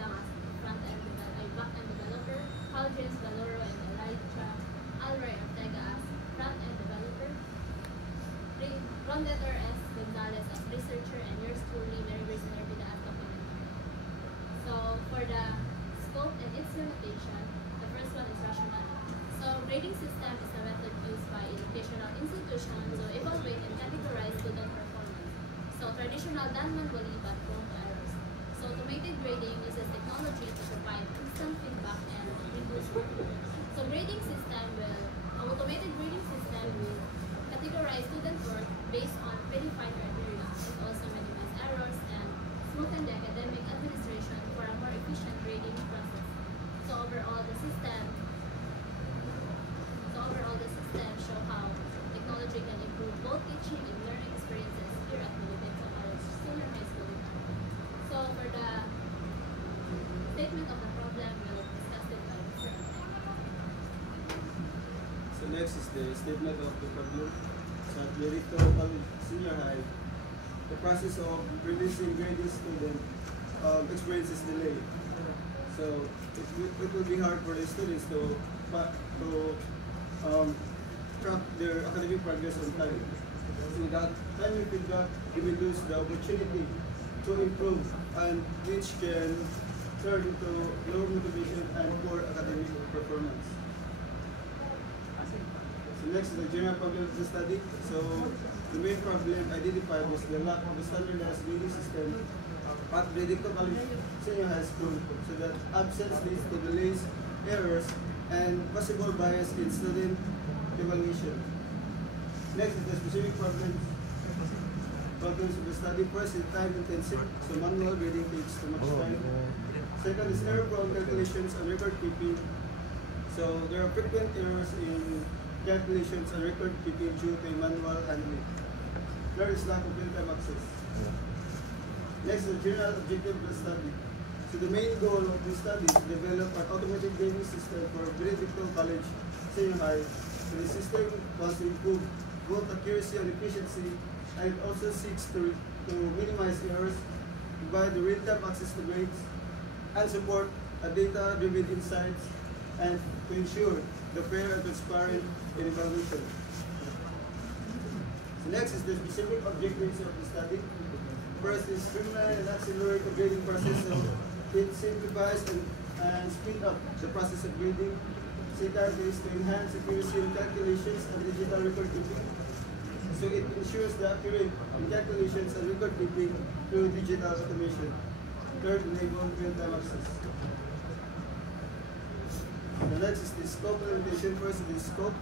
lang as back-end developer, Paul James Valoro and Elijah Alroy Ortega as front-end developer, Rondeter S. Gonzalez as researcher, and yours truly, Mary Grace Nervida as documentary. So for the scope and its limitation, the first one is rationality. So grading system is a method used by educational institutions to evaluate and categorize student performance. So traditional done manually but prone to errors. So automated grading uses technology to provide instant feedback and reduce workload. So automated grading system will categorize student work based on verified criteria. It also minimize errors and smoothen the academic administration for a more efficient grading process. So overall the system show how technology can improve both teaching and learning experiences here at Benedicto College Senior High School Department. So for the statement of the problem, we'll discuss it by Mr. Ortega. So next is the statement of the problem. So at Benedicto College Senior High, the process of releasing grading student experiences delay. So it will be hard for the students to track their academic progress on time. So without timely feedback, they will lose the opportunity to improve, and which can turn into low motivation and poor academic performance. So next is the general problem of the study. So the main problem identified was the lack of a standardized grading system at Benedicto College Senior High School, so that absence leads to delays, errors, and possible bias in student evaluation. Next is the specific problems of the study. First is time intensive, so manual grading takes too much time. Second is error-prone calculations and record keeping. So there are frequent errors in calculations and record keeping due to manual handling. Third is lack of real-time access. Next is the general objective of the study. So the main goal of the study is to develop an automated grading system for Benedicto College Senior High. So the system wants to improve both accuracy and efficiency, and it also seeks to minimize errors, provide the real-time access to grades, and support a data-driven insights, and to ensure the fair and transparent evaluation. So next is the specific objectives of the study. First is streamline and accelerate the grading process, so it simplifies and speed up the process of grading. Second is to enhance accuracy in calculations and digital record keeping. So it ensures the accurate in calculations and record keeping through digital automation. Third, enable real-time access. The next is the scope limitation. First is the scope.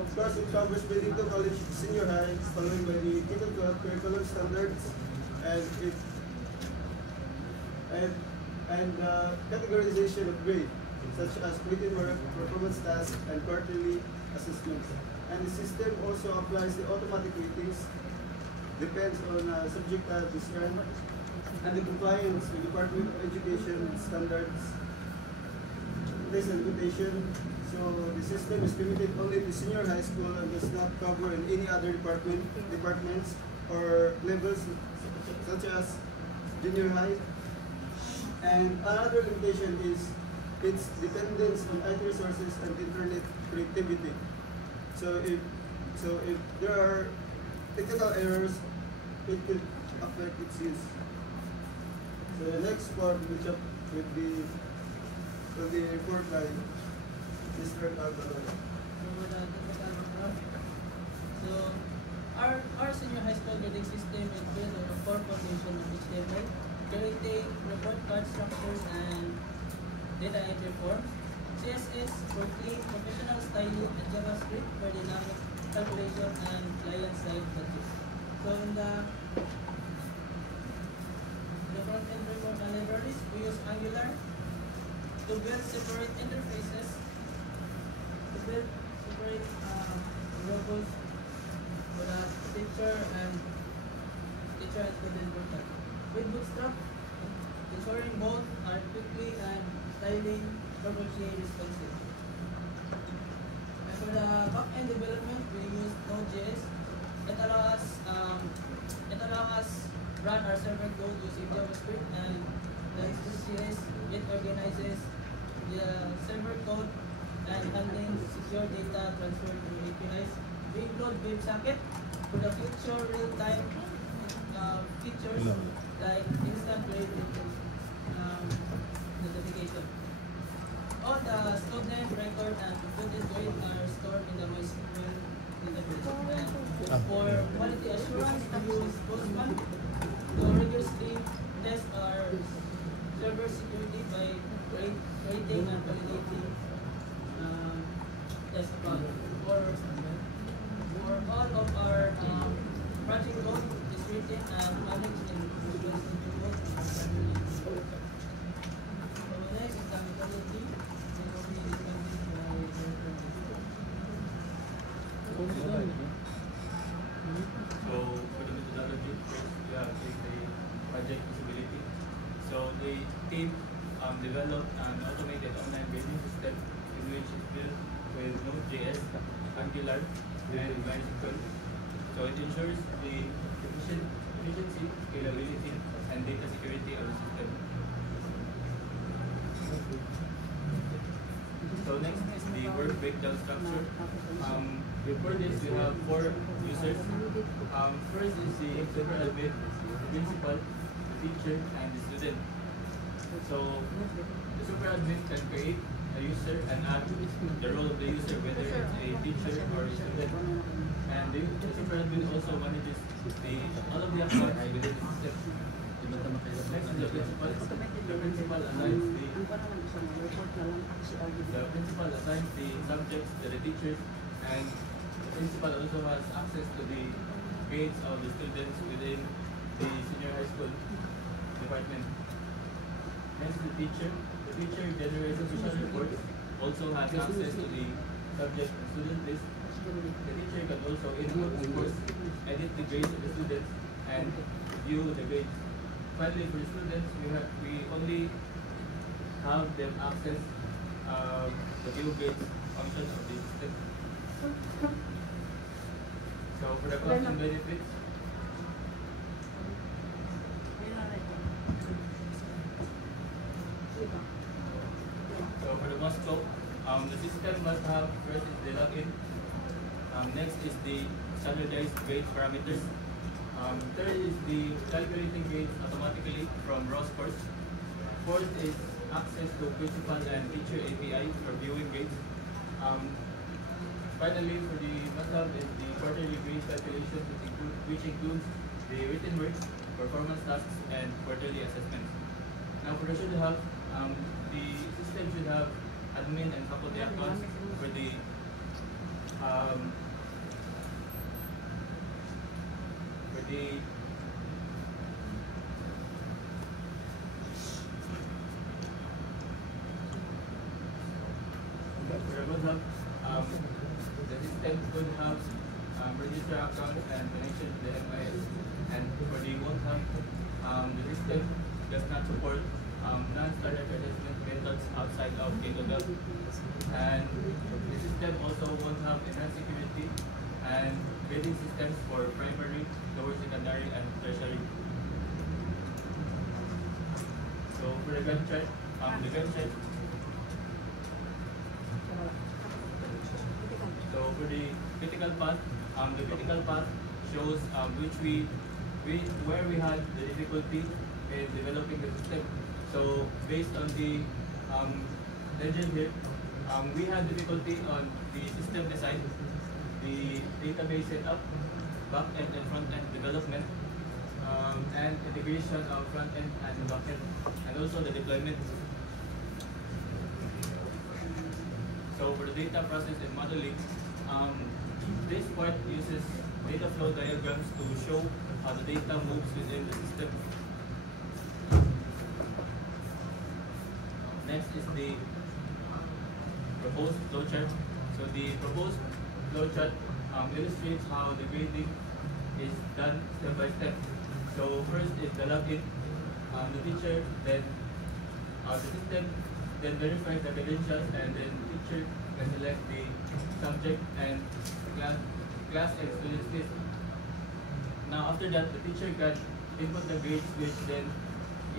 Of course, it covers Benedicto College Senior High, followed by the Title 12 curriculum standards, and categorization of grade, such as written work, performance tasks, and quarterly assessments. And the system also applies the automatic ratings, depends on subject type discern, and the compliance with Department of Education standards. This is limitation. So the system is limited only to senior high school and does not cover in any other departments or levels such as junior high. And another limitation is its dependence on IT resources and internet connectivity. So if there are technical errors, it could affect its use. So the next part would be the report by Mr. Alvaro. So our senior high school grading system is built on a core foundation of HTML, creating report card structures and data entry forms, CSS for clean professional styling, and JavaScript for dynamic calculation and client-side logic. So in the front-end report and libraries, we use Angular to build separate interfaces, to build separate robots for the teacher and student portal. With Bootstrap, ensuring both are quickly and styling purposely responsive. And for the back-end development, we use Node.js. It allows us run our server code using JavaScript and Next is it organizes the server code and handling secure data transfer to APIs. We include WebSocket for the future real-time features like instant notification. All the student record and student grade are stored in the MySQL database. And for quality assurance, we use Postman to rigorously test our server security by creating and validating test account. For all of our project code is written and managed in Visual Studio Code and Assembly. So next is the methodology. So for the methodology, first we have the project usability. So the team developed an automated online grading system in which is built with Node.js, Angular, and MySQL. So it ensures the efficiency, scalability, and data security of the system. So next is the work breakdown structure. For this, we have 4 users. First is the super admin, the principal, the teacher, and the student. So the super admin can create a user and add the role of the user, whether it's a teacher or a student. And the super admin also manages all of the accounts within the system. Next is the principal. The principal assigns the subjects to the teachers, and the principal also has access to the grades of the students within the senior high school department. Next is the teacher. The teacher generates official reports, also has access to the subject and student list. The teacher can also input reports, edit the grades of the students, and view the grades. Finally, for students, we only have them access the view grades function of the system. So for the cost and benefits, so for the must scope, the system must have first is the login. Next is the standardized grade parameters. Third is the calculating grades automatically from raw scores. Fourth is access to principal and teacher API for viewing grades. Finally, for the must-have is the quarterly grade calculation, which includes the written work, performance tasks, and quarterly assessments. Now, for the should-have, the system should have admin and faculty accounts for the the system could have register accounts and connection to the MIS, and for the won't have, the system does not support non-standard assessment methods outside of K-12, and the system also won't have enhanced security and grading systems for primary, lower secondary, and tertiary. So for the Gantt chart, so for the critical path shows where we had the difficulty in developing the system. So based on the legend here, we had difficulty on the system design, the database setup, back-end and front-end development, and integration of front-end and back-end, and also the deployment. So for the data process and modeling, this part uses data flow diagrams to show how the data moves within the system. Next is the proposed flowchart. So the proposed flowchart illustrates how the grading is done step by step. So first is the login. The teacher, then the system then verifies the credentials, and then the teacher can select the subject and class and students list. Now after that, the teacher can input the grades, which then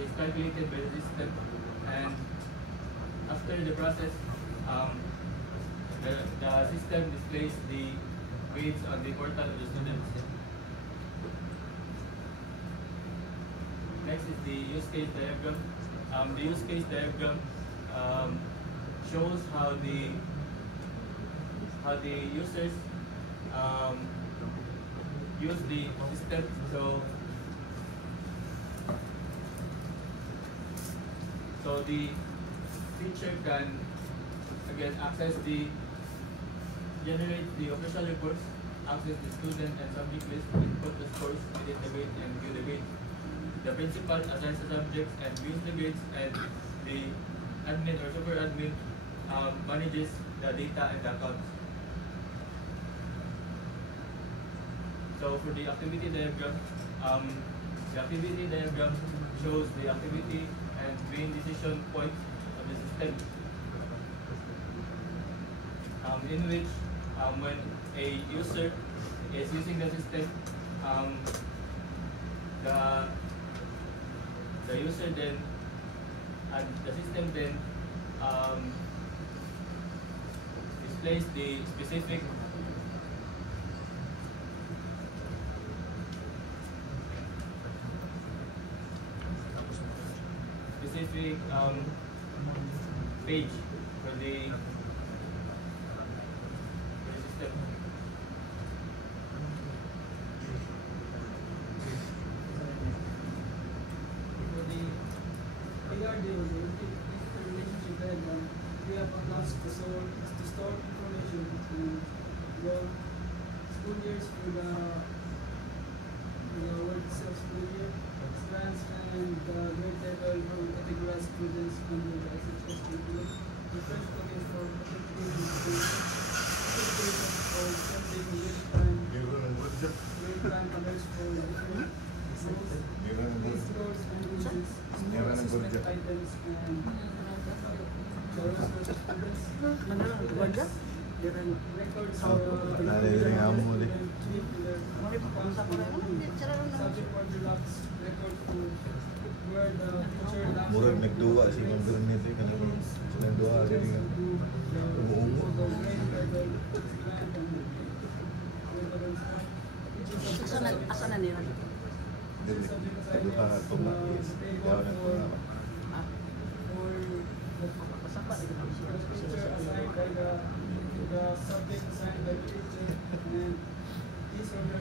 is calculated by the system, and after the process, the system displays the grades on the portal of the students. Next is the use case diagram. The use case diagram shows how the users use the system. So the teacher can again generate the official reports, access the student and subject list, input the scores, edit the grades, and view the grades. The principal assigns the subjects and views the grades, and the admin or super admin manages the data and the accounts. So for the activity diagram shows the activity and main decision points of the system, in which when a user is using the system, the user then and the system then displays the specific page for the system. For the PRD, or the relationship diagram, we have a task to store information between the school years for the world itself school year, strands, and the grade level for categorized students under the SHS curriculum. The first one is for certification for something grade time alerts for different schools, scores and quizzes, small assessment items, and the rest for students. Records for subject order locks, record for where the teacher locks Murag nagduwa si Ma'am Bernete kanina. Nagduwa din nga. Umuungo. Asa na nila? Dili. Kaduha na ito nga. Daw na ito nga. Teacher assigned by the subject assigned by the teacher, and these are the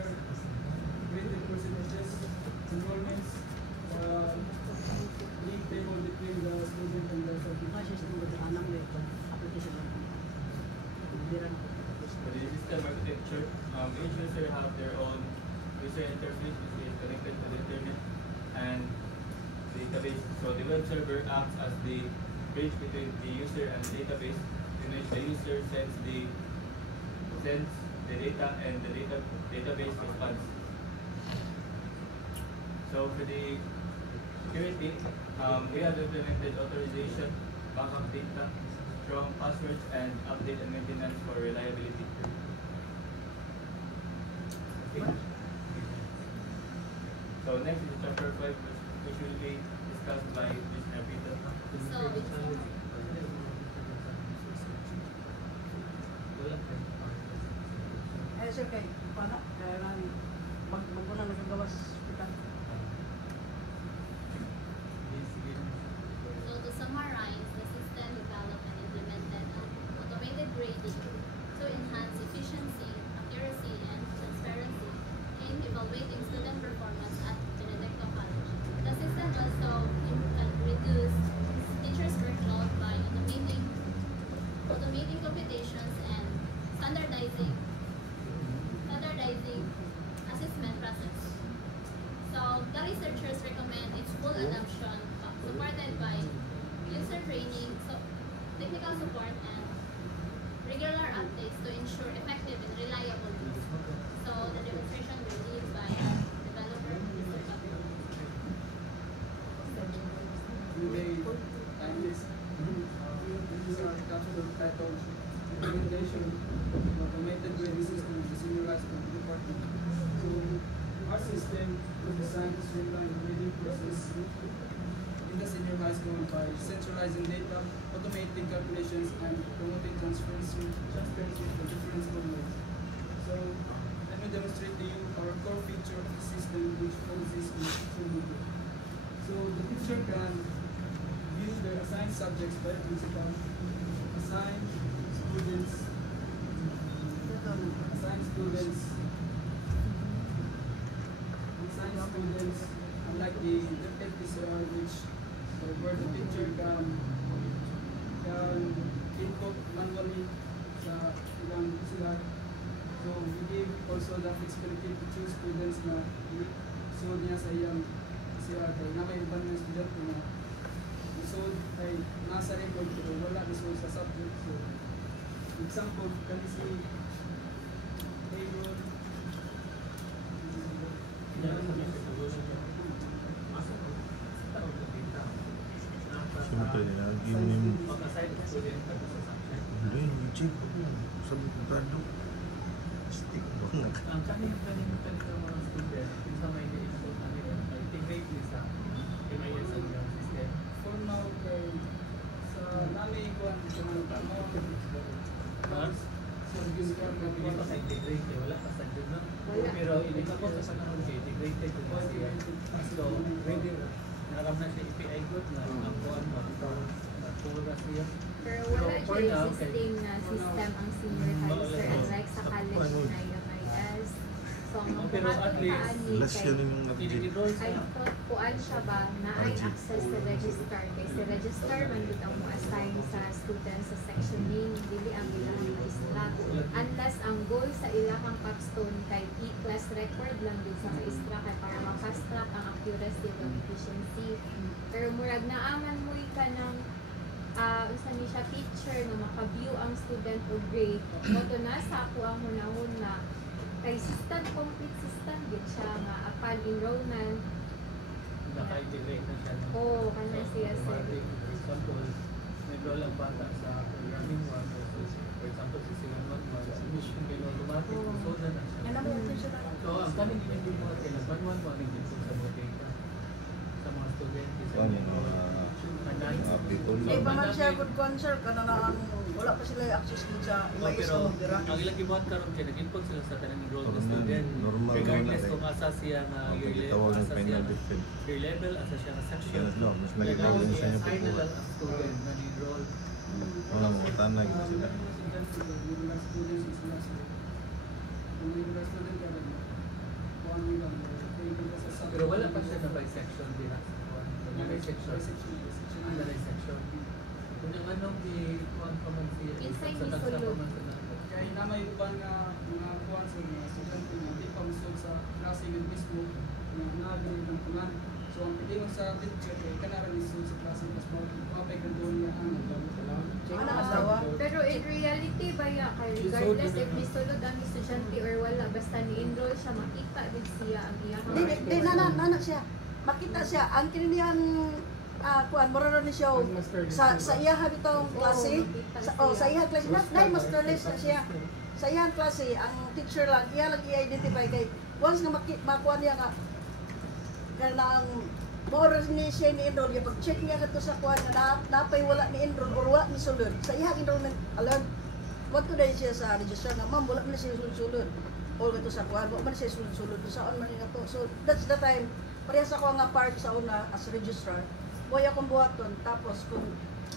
graded percentages, enrollments, league table between the student and the subject. For the system architecture, each user have their own user interface which is connected to the internet and database. So the web server acts as the bridge between the user and the database, in which the user sends the data and the database responds. So for the security, we have implemented authorization, backup data, strong passwords, and update and maintenance for reliability. Okay. So next is chapter 5, which will be discussed by Mr. Peter. Sir, kay paano? Kaya lang magmuna nagagawas kita. So to summarize, the system developed and implemented automated grading to enhance efficiency, accuracy, and transparency in evaluating student performance at Benedicto College. The system also reduced teachers' workload by automating computations and standardizing assessment process. So the researchers recommend its full adoption, supported by user training, technical support, and regular updates to ensure effective and reliable use. So the demonstration will lead by developer Mr. Gabriel. We may time this. This is our capsule titled Implementation of Automated Grading System to Simulate the Department. So our system was designed to streamline the grading process the senior high school by centralizing data, automating calculations, and promoting transparency to different school modes. So let me demonstrate to you our core feature of the system which focuses on school movement. So the teacher can view the assigned subjects by the principal, assign students, unlike the PCR, which where the teacher can input manually sa ilang sulat. So we give also the flexibility to choose students na i-suod niya sa iyang PCR kay na may ibang mga estudyante na isuod ay nasa record pero wala isuod sa subject. So example, kan si Aaron Siyempre nila, ginim. Pag-aside student ka sa subject. Hindi, YouTube. Sabi ko kado. Stick banget. Ang kaning mga student, sa may na-input namin, integrate din sa MIS ang yung system. for now kay sa nami kuan sa mga tama sa Hindi pa sa integrate, wala pa sa dyan na. Pero hindi pa ko sa panahon siya, integrated ko na siya. So, ready na. Naram na siya API good na ang kuhan mo. Napura siya. Pero wala So, for siya now, existing na system ang senior high, sir, unlike sa college na MIS. So, ang Pero at least, Less yun yung update. i-enroll ay sa kuan siya ba na ay access sa register kay sa register man gud ang mo-assign sa student sa sectioning dili ang ilahang maestra unless ang goal sa ilahang capstone kay i-class record lang gud sa maestra kay para ma-fast track ang accuracy ug efficiency pero murag naaman mo ka ng unsa ni siya teacher na maka-view ang student o grade mo to na sa ako ang hunahon na kay system complete system gid siya nga upon enrollment naka-integrate na siya. Oo, kana siya, sir. Automatic. For example, nag-roll ang bata sa programming 1 versus, for example, si Sinan 1, admission kayo automatic, so na na siya. Yan naman yung teacher na. So, ang kaning hindi mo natin, nag-1-1 mo ang input sa mga data sa mga student. Ano yung mga people Di ba man siya good concert kana na ang wala pa sila access din sa MIS Pero, na magdira. ang ilang gibuhat karon kay nag-input sila sa kanang enrolled na Normal, student. normal Regardless naman kung asa siya nga year Tawag ng asa siya final nga defense. year level, asa siya nga section. Mas nagkakaroon sa inyo Assign na po. lang ang student na enroll. Wala mga tanay ko sila. regular students is last year. Kung regular student ka rin, kuhan mo lang, sa subject. Pero wala pa siya na bisection din ang na bisection. Ang na bisection. Kung yung anong i-kuhan pa man siya, Inside sa ni tagsa pa sulod. man sa nato. Kaya na may uban nga mga kuhan sa mga estudyante na di pa musod sa klase yun mismo na nagalit ng tunan. So ang pili mo sa teacher kay kanaran isod sa klase mas mapay ka doon niya ang nagdalaw. Ano asawa? Pero in reality ba ya kay regardless if misulod ang estudyante or wala basta ni-enroll siya makita din siya ang iyang Di nana siya. Makita siya ang kiniyang kuan moro ni siya sa iya habitong klase sa iya klase na master list na siya. Sa iya klase ang teacher lang iya lang i-identify kay once nga makuha niya nga kanang more ni siya ni enroll yung pag-check niya kato sa kuan na napay wala ni enroll or wala ni sulod sa iya enrollment alert what to day siya sa register nga ma'am wala man siya sulod o kato sa kuan wala man siya sulod saan man niya to so that's the time parehas ako nga part sa una as registrar boy akong buhaton tapos kung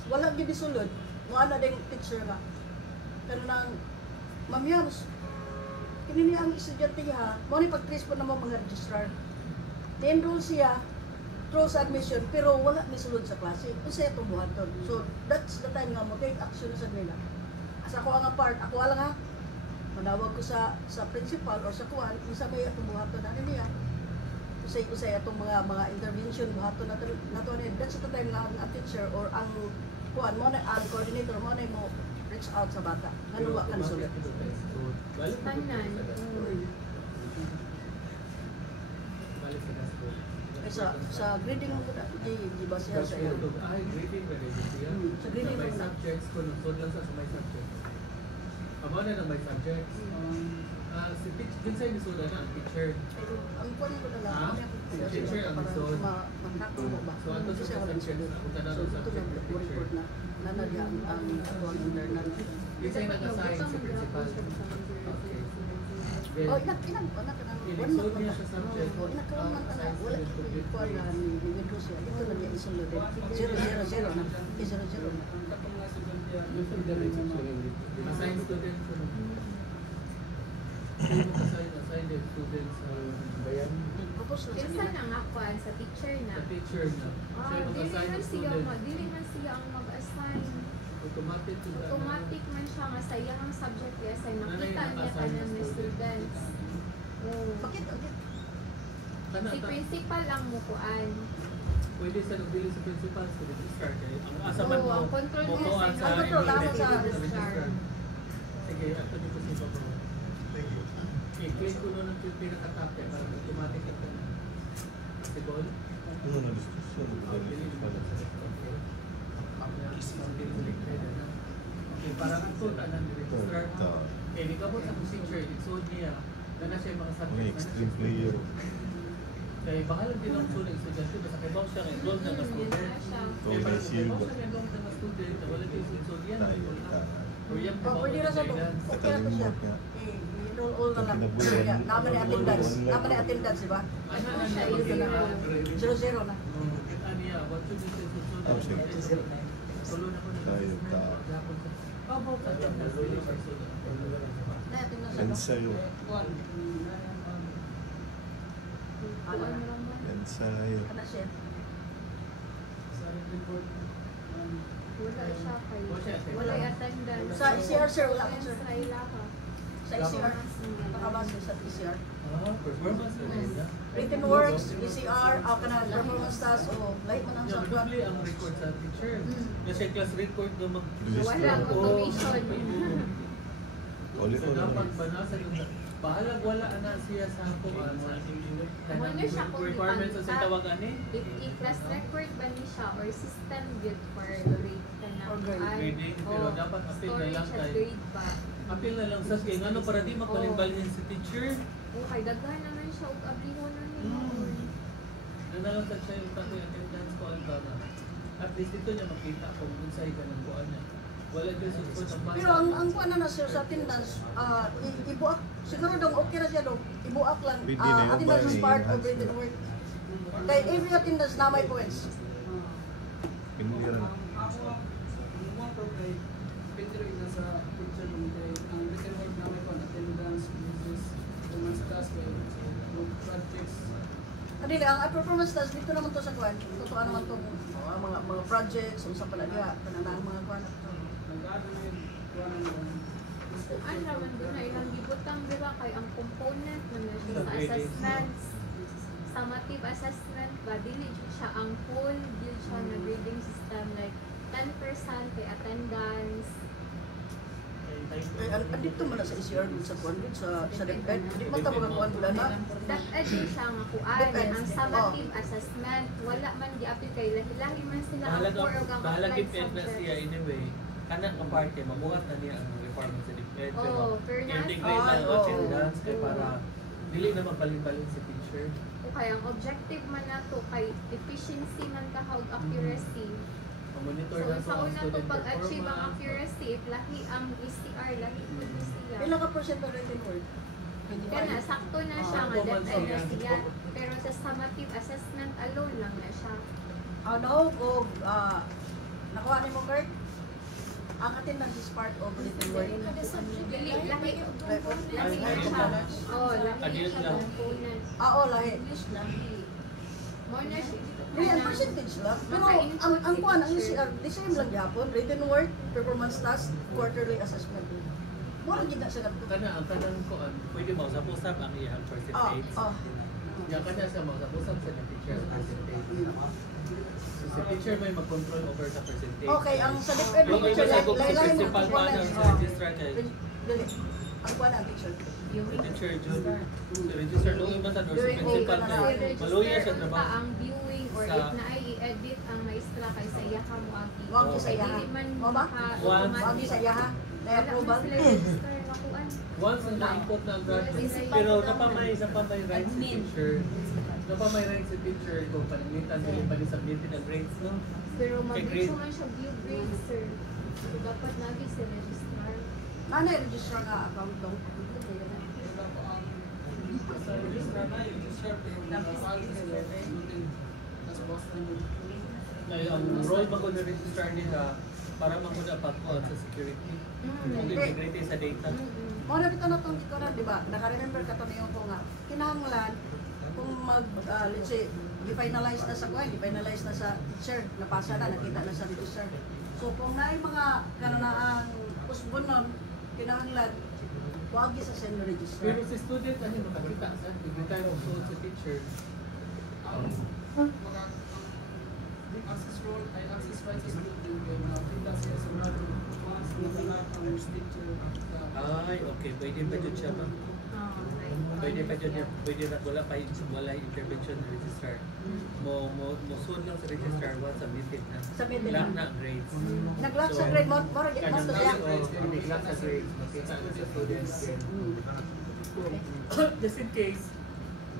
wala gid sulod mo ana ding teacher nga kanang ma'am Yams kini ang estudyante ha mo ni pag-trace po na mo mga registrar ni-enroll siya through sa admission pero wala ni sulod sa klase unsay atong buhaton so that's the time nga mo take action sa nila as ako ang part ako lang ha manawag ko sa principal or sa kuan unsa may atong buhaton ano niya usay atong mga intervention buhaton nato ni that's the time nga ang teacher or ang kuan mo na ang coordinator mo na mo reach out sa bata ngano wa kan sulod Balik sa Tanan. Balik sa school. sa grading mo di ba siya sa iyo Ay, grading ba rin siya? Sa grading May mo na. subjects, kung nusod lang sa may subjects. Amo na ng may subjects. Si teacher, din sa'yo nusod na ang teacher. ang kuan ko na lang Ha? teacher ang lisod. Makakamo ba? So ato sa subjects na kung tanong So, ito subject na ng report teacher. na nanadya ang atuang internal. Isa yung nag-assign sa principal. Okay. Then, Oh, inak ka na. inisod niya sa subject. Oh, inak ka man ana. Assigned Wala student to be ko ala ni Windows siya. Dito na niya isulod. 000 na. 000 na. Katong nga estudyante yan, Usually the rate of assigned students. Assign the students sa bayan. Tapos na Kinsa siya. na nga kuan sa teacher na. Sa teacher na. Siya yung Dili mag-assign man ng siya student. dili man siya ang mag-assign. Automatic to the Automatic man siya nga sa iyang subject i-assign. Nanay Makita niya naka-assign tanan na ng students. Oo. Bakit? Kana Si principal lang mo kuan. pwede sa nagbili sa principal sa registrar kayo. Ang asa man Oo, mo ang control mo niya kuha sa- sa ang control lang internet, sa registrar. Sige, ato dito si Papa. I-click ko nun ang pinaka-tap kaya para automatic ka na. Possible? Ano na diskusyon? Okay, para ang tuta ng registrar. Eh, di ka po sa procedure, iksod niya. Na siya yung mga Mga subject. extreme player. Kaya bahala din ang sulit estudyante. Basta kay Bob siya, enrolled na na student. Kaya Tony parang kay Silva. Bob siya, enrolled na na student. Wala din iksod yan. Tayo, Or yan po Oh, pwede na sa guidance. okay na to siya. I-roll all na lang. Kaya, naman ni attendance. Naman ni attendance, di ba? Ano na siya, siya? zero. 0-0 na. Kita niya, what should be said susunod? Oh, sige. Tulo na po na. Tayo, ta. How about attendance? Dili siya susunod. Na attendance Yan ano? sa'yo. kuan, Kuan raman. Yan sa'yo. Ano siya? sa report, Wala siya kayo. Wala siya. Wala yung attendance. Sa ECR, sir, wala ka, sir. Sa ila ka. Sa ECR. Nakabase sa ECR. Performance na rin na. Written works, ECR, kana performance task, o lahat man ang Yeah, sa probably ang record sa teacher. Na siya class record na mag... Walang automation. Ulit So ko na. dapat banasa yung... Bahalag wala na siya sa kuan sa Wala siya kung requirements sa ipanta. tawagan eh. If i-class record ba ni siya or system built for grade ka na. Or grade. Grading, pero dapat appeal na lang Storage at tayo. grade ba. Appeal na lang sa kay ngano para di magbalin-balin si teacher. Okay, daghan naman siya ug ablihon na niya. Na lang sa siya yung tato attendance ko ang tama. At least ito niya makita kung unsay ka ng kuan niya. Wala din support ang bata. Pero ang kuan na sir sa attendance, ibuak. Siguro dong okay na siya dong. Ibuak lang. Pwede na yung Attendance is bali, part of enhance written na. work. Kay every attendance na may points. Hindi rin. Ang mga kay Pedro na sa picture mo kay ang written work namin kon attendance, business, performance task, projects. Ano ang performance task dito naman to sa kuan. Totoo naman to mga projects, unsa pala diha, kanang mga kuan. Nag-ano na yun, kuha na yun. Ano naman doon na ilang gibutang dira kay ang component na siya sa Sa grading. assessments. Summative assessment ba dili jud siya ang full build siya na grading system like 10% kay attendance. Andito man na sa ECR dun sa kuan dun sa DepEd. Di man ta mga kuan wala na. That din siya nga kuan ang summative assessment wala man giapil kay lahi-lahi man sila ang Bahalag core ug ang bahalag applied depend na siya subjects. anyway. Kana ang parte mabuhat na niya ang requirements sa depend pero Oh, fairness. integrate ang Oo. attendance kay para dili na magbalin-balin si teacher. Okay, ang objective man nato kay efficiency man kahawg accuracy. Monitor So na sa ang una to student pag-achieve ang performance. accuracy, if lahi ang ECR, lahi po siya. Pila ka percent written work? Kana, sakto na siya nga, Sakto man that siya. na siya. Pero sa summative assessment alone lang na siya. Ano ko nakuha ni mo Kurt? Ang attendance is part of written work. Dili, lahi na Ay, siya. Oh, lahi Adil siya lang. component. Oo, lahi. More na siya. Dili ang percentage lang. Pero ang kuan ang ECR, the same lang gyapon, written work, performance task, quarterly assessment. Mo lang gid na sila. Kana ang tanan ko pwede mo sa usap ang iyang percentage. Ya kanya sa mga usap sa teacher ang percentage. So si teacher may mag-control over sa percentage. Okay, ang sa DepEd Yung iba sa group, si lahi-lahi mo principal pa components. ng registrar kay Dili. Ang kuan ang teacher. si teacher Jun. Si registrar nung iba sa door, si Doing all principal ka na kay lang. maluya siya Register trabaho. ang viewing or Sa- if na ay i-edit ang maestra kay sa iya ka mo ang Wag mo sa iya. Dili man Mo ba? Once- Wag sa iya ha. Na Wala approval. man sila register na kuan. Once na na-input na ang graduate, pero napamay right si teacher. No pa may rank sa teacher kung panimitan nila pa submitted ang grades, no? Pero Kay mag-reach grade. naman siya view grades, sir. So, dapat lagi sa registrar. Ano yung register nga account to? Wala po ang sa registrar na, yung registrar po yung nakapal sa building. Nasa Boston. Ngayon, ang role ba ko na registrar nila para makuha pag-on sa security. Ang integrity sa data. Mo na bitaw na tong ikaw di ba? Naka-remember ka to niyo ko nga. Kinahanglan kung mag let's say i-finalize na sa kuan, i-finalize na sa teacher, napasa na, nakita na sa register. So kung naay mga kanunaan usbon nun, kinahanglan wagi sa senior register. Pero sa student kasi makakita sa every time of sa teacher. Mga access role ay access rights sa building kaya nakita siya sa mga once nakalak ang teacher. Ay, okay. Pwede pa dyan siya, ma'am. Pwede pa dyan niya. Pwede na wala pa wala intervention ng registrar. Mo soon lang sa registrar once submitted na. Submitted Lock na. na grades. Nag-lock sa grade mo, mo ra Kanyang to siya. nag-lock sa grades. Makita na sa students. Just in case,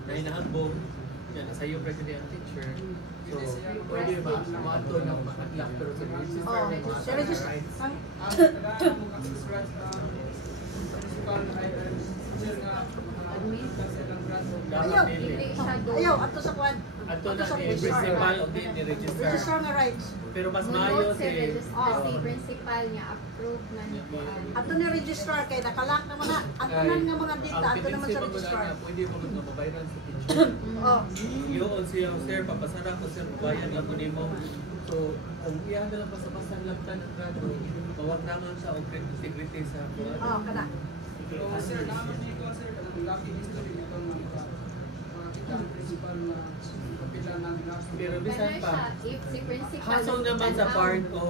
na inahabong, yan, nasa iyo president ang teacher. So, pwede ba maato na mag-lock pero sa registrar Oh, may mga sa register. rights. Ang Ang nagkaroon ng access rights principal ay teacher nga makakita sa ilang grado. Ayaw. Dapat nili. ayaw ato sa kuan. Ato na sa ni registrar. principal o di ni registrar. Register nga rights. Pero mas Munod maayo si si registrar, si Oh. principal niya approve na ni kuan. Ato ni registrar kay nakalock naman na. Ato man nga mga data ato naman sa registrar. Pwede mo na mabayaran sa teacher. Oh. Yun siya, sir, papasara ko sir, mabayan lang ko nimo. So, kung iyan na lang basta-basta labtan ng grado, bawag naman sa integrity sa kuwan. Oh, kana. So sir, naman niyo ko sir, kung laki ni sir, hindi ko makakita ang principal na kapilan ng last. Pero Pero bisan siya, pa, if si principal hasol naman sa tanaw, part o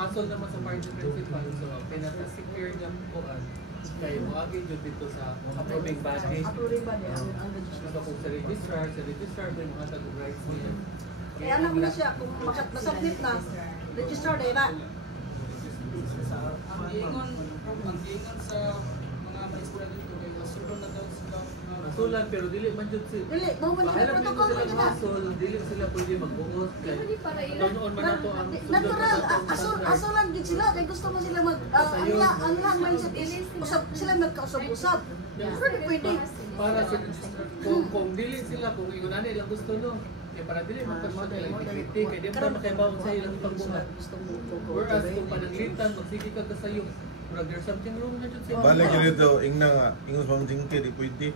hasol naman sa part ng principal. So, pinaka-secure nga kuwan. Kaya mo agad yun dito sa approving body. Approve ba niya ang registrar? So, kung sa registrar, may mga tagong rights niya. Kaya alam mo na siya kung masubmit na register na na. Ang giingon sa mga maestra dito, kaya kasulong na daw sila. Masulan, pero dili man jud si Dili, mo man yung Bahala protocol dito man sila na. masol, dili sila pwede magbuot kay Hindi para ila. noon man nato ang Natural, asulan din sila kaya gusto mo sila mag ang lang mindset is usab sila magkausap-usap. Pero pwede. para sa kung dili sila kung ingon lang gusto no kay para dili magpasada lang integrity kay di pa makaibaon sa ilang pagbuhat. Whereas kung pananglitan magsige ka kasayo, murag there's something wrong na jud sa Balik yun dito, ingna nga, ingos pa mong di pwede.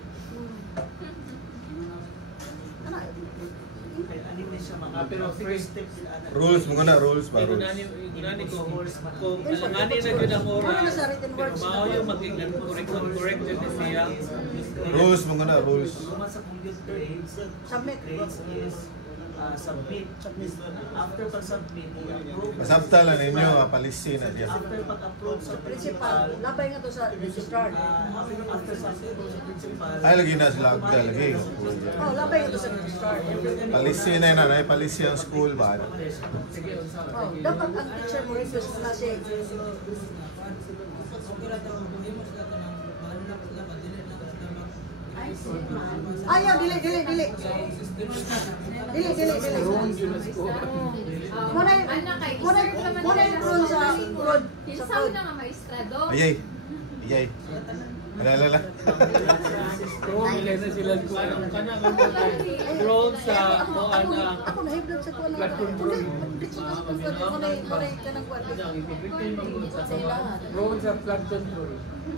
pero sige Rules mo na, rules ba? Rules. Ingunani ko kung alangani na jud ang oras pero mao yung maging correct jud ni siya. Rules mo na, rules. Naman sa computer aids, Submit. grades is submit. After pag-submit, i-approve. Masabta lang ninyo, palisi na diya. After pag-approve sa Principal, labay nga to sa registrar. after submit sa principal, Ay, lagi na sila agda, lagi. Oh, labay nga to sa registrar. Palisi na yun, ay palisi ang school ba? Sige unsa Oh, dapat ang teacher mo request mo na siya. Ayaw, dili. Dili. Muna yung rule sa road. Kinsaw na nga maestrado. Ayay. Ayay. Alala. Strong na sila kuan kana control sa kuan Ako na-hibdod sa kuwan. Flood control. Ako kanang kuwan. ang integrity magbuot sa prone sa flood control.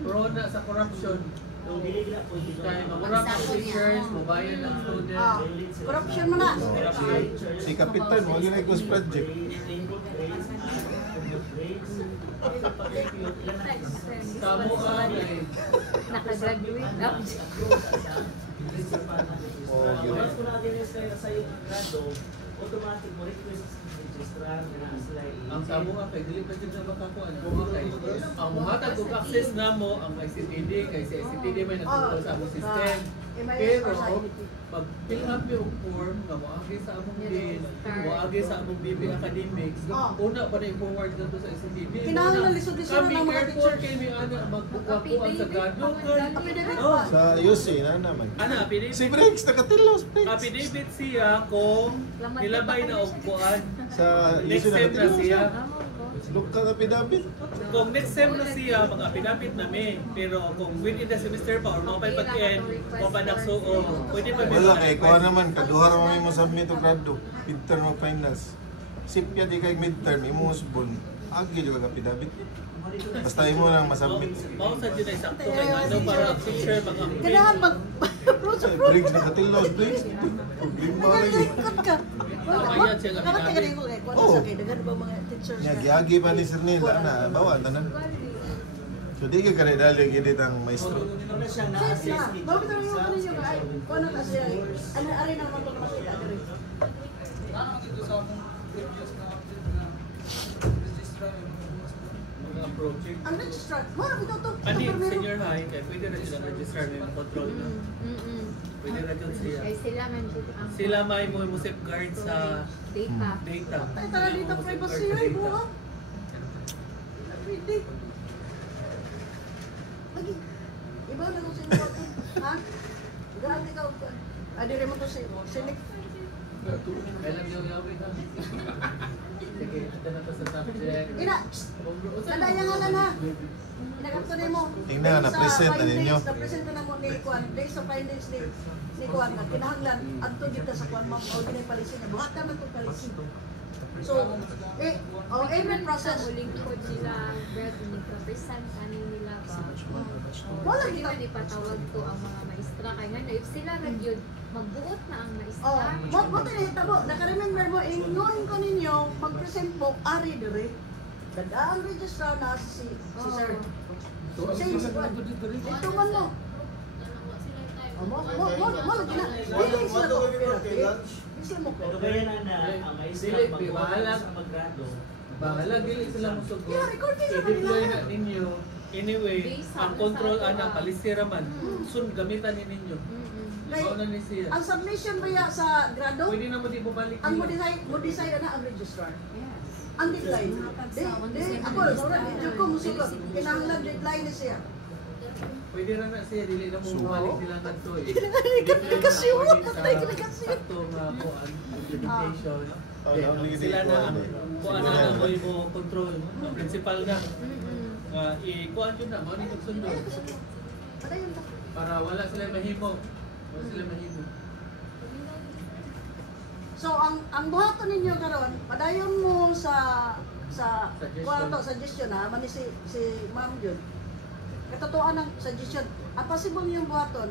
Prone na sa corruption. kung dili nila pwede Kaya mag-corrupt ang teachers, mabayan ng student. Ah, corruption mo na. Si Kapitan, mo yun ay ghost project. Tamo ka ay Nakagraduate na. Oh, yun. Once kung na-address kayo sa iyong grado, automatic mo request sa registrar na sila ang tamo nga kay dili pa jud na makakuan kay ang muhatag og access namo ang ICTD kay si ICTD may nagtutol sa among system. MIS Pero, or sa IDP. pag fill up yung form, nga moagi sa among bin, moagi sa among BB Academics, una pa na i-forward na to sa SCTV. Kinahanglan lisod-lisod Kami ng mga careful teachers. kay may ana magkukuha sa gado. Affidavit Oh. pa. Sa UC na naman. Ana, affidavit. Si Briggs, nakatilaw si Briggs. Affidavit siya kung nilabay na og kuan. Sa Next UC sem na nakatilaw siya. Look ka na pinapit. Kung next sem na siya, mag-affidavit nami. Pero kung within the semester pa or mga pa pag-end, o pa nagsuo, pwede pa Wala kay kuha naman, kaduha ra mo submit og grado. Midterm o finals. Sipya di kay midterm, imo usbon. Agi jud ka pinapit. Basta imo lang masubmit. Mao sa dyan ay sakto kay ano para ang teacher mag-apply. Kailangan mag-approach Sa Briggs nakatilaw, Briggs. Problema rin. Naglikot ka. Ayan siya nga Kamat ka pinapit. rin ko kay kuwan Oo. sa kay daghan ba mga teachers Nya na. giagi pa ni Sir Nila na bawa tanan. So di ka kare dali gid ang maestro. Ano siyang Sige na-assess na. dito Bakit yung sa ano yung ay kuwan na kasi ano ari na man makita diri. Parang dito sa akong previous na update na registrar yung Mga approaching. Ang registrar, mo ra bitaw to. Ani, senior high, kaya pwede na silang register may mga control na. Pwede na dyan siya. Ay sila man dito ang Sila may mo safeguard sa data. data. Ay tara dito Mo privacy safeguard sa ay data. buha. Everyday. Lagi. Iba na ko sa inyo. Ha? Grabe ka. Adi rin mo to si Silik. Kailan yung yawin ka? Sige, ito na to sa subject. Ina, nadayangan na. Inagapto na mo. Tingnan, na-present na ninyo. Na-present na mo ni Kuan. Days of findings ni Kuan. Kinahanglan, adto kita sa Kuan Ma'am. O ginay palisin niya. Buhat naman itong palisin. So, every process. Uling ko nila Brad nagka-present ani nila ba. Wala Hindi kita. man ipatawag to ang mga maestra kay nga if sila nagyud magbuot na ang maestra. Mo tinihita mo. Naka-remember mo, ingon ko ninyo, mag-present po, ari dire. Gandaan registrar na si Sir. Same si Kuan. Ito man mo. Mo lagi na. Dili sila What do ko. we work kay lunch? Sila mo ko. Pero kaya na ang maestra Dili, magkuha bahala. sa mag-grado. Bahala, dili sila musugot. Yeah, recording naman I-deploy nila. na ninyo. Anyway, ang control ana, palisira man. Sun, gamitan ni ninyo. Ikaw na ni siya. Ang submission ba ya sa grado? Pwede na mo di bumalik Ang nila. mo decide na ang registrar. Yes. Ang deadline. Ako, medyo ko musugot. Kinahanglan deadline ni siya. Pwede na na siya, dili na mo So, bumalik sila nga to eh. Kasi Deploy na wala, according patay sa ka na kasi. sakto nga kuan, implementation. Oh, Then, nabigyan sila din na, kuan eh. kuan na na mo yung control. Ang principal na. I-kuan yun na, mga nito sundo. Padayon ta. Para wala sila mahimo. Wala sila mahimo. So ang buhaton ninyo karon, padayon mo sa Suggestion. kwarto suggestion ha, man si Ma'am Jud. Katotoan ng suggestion. Ang possible yung buhaton,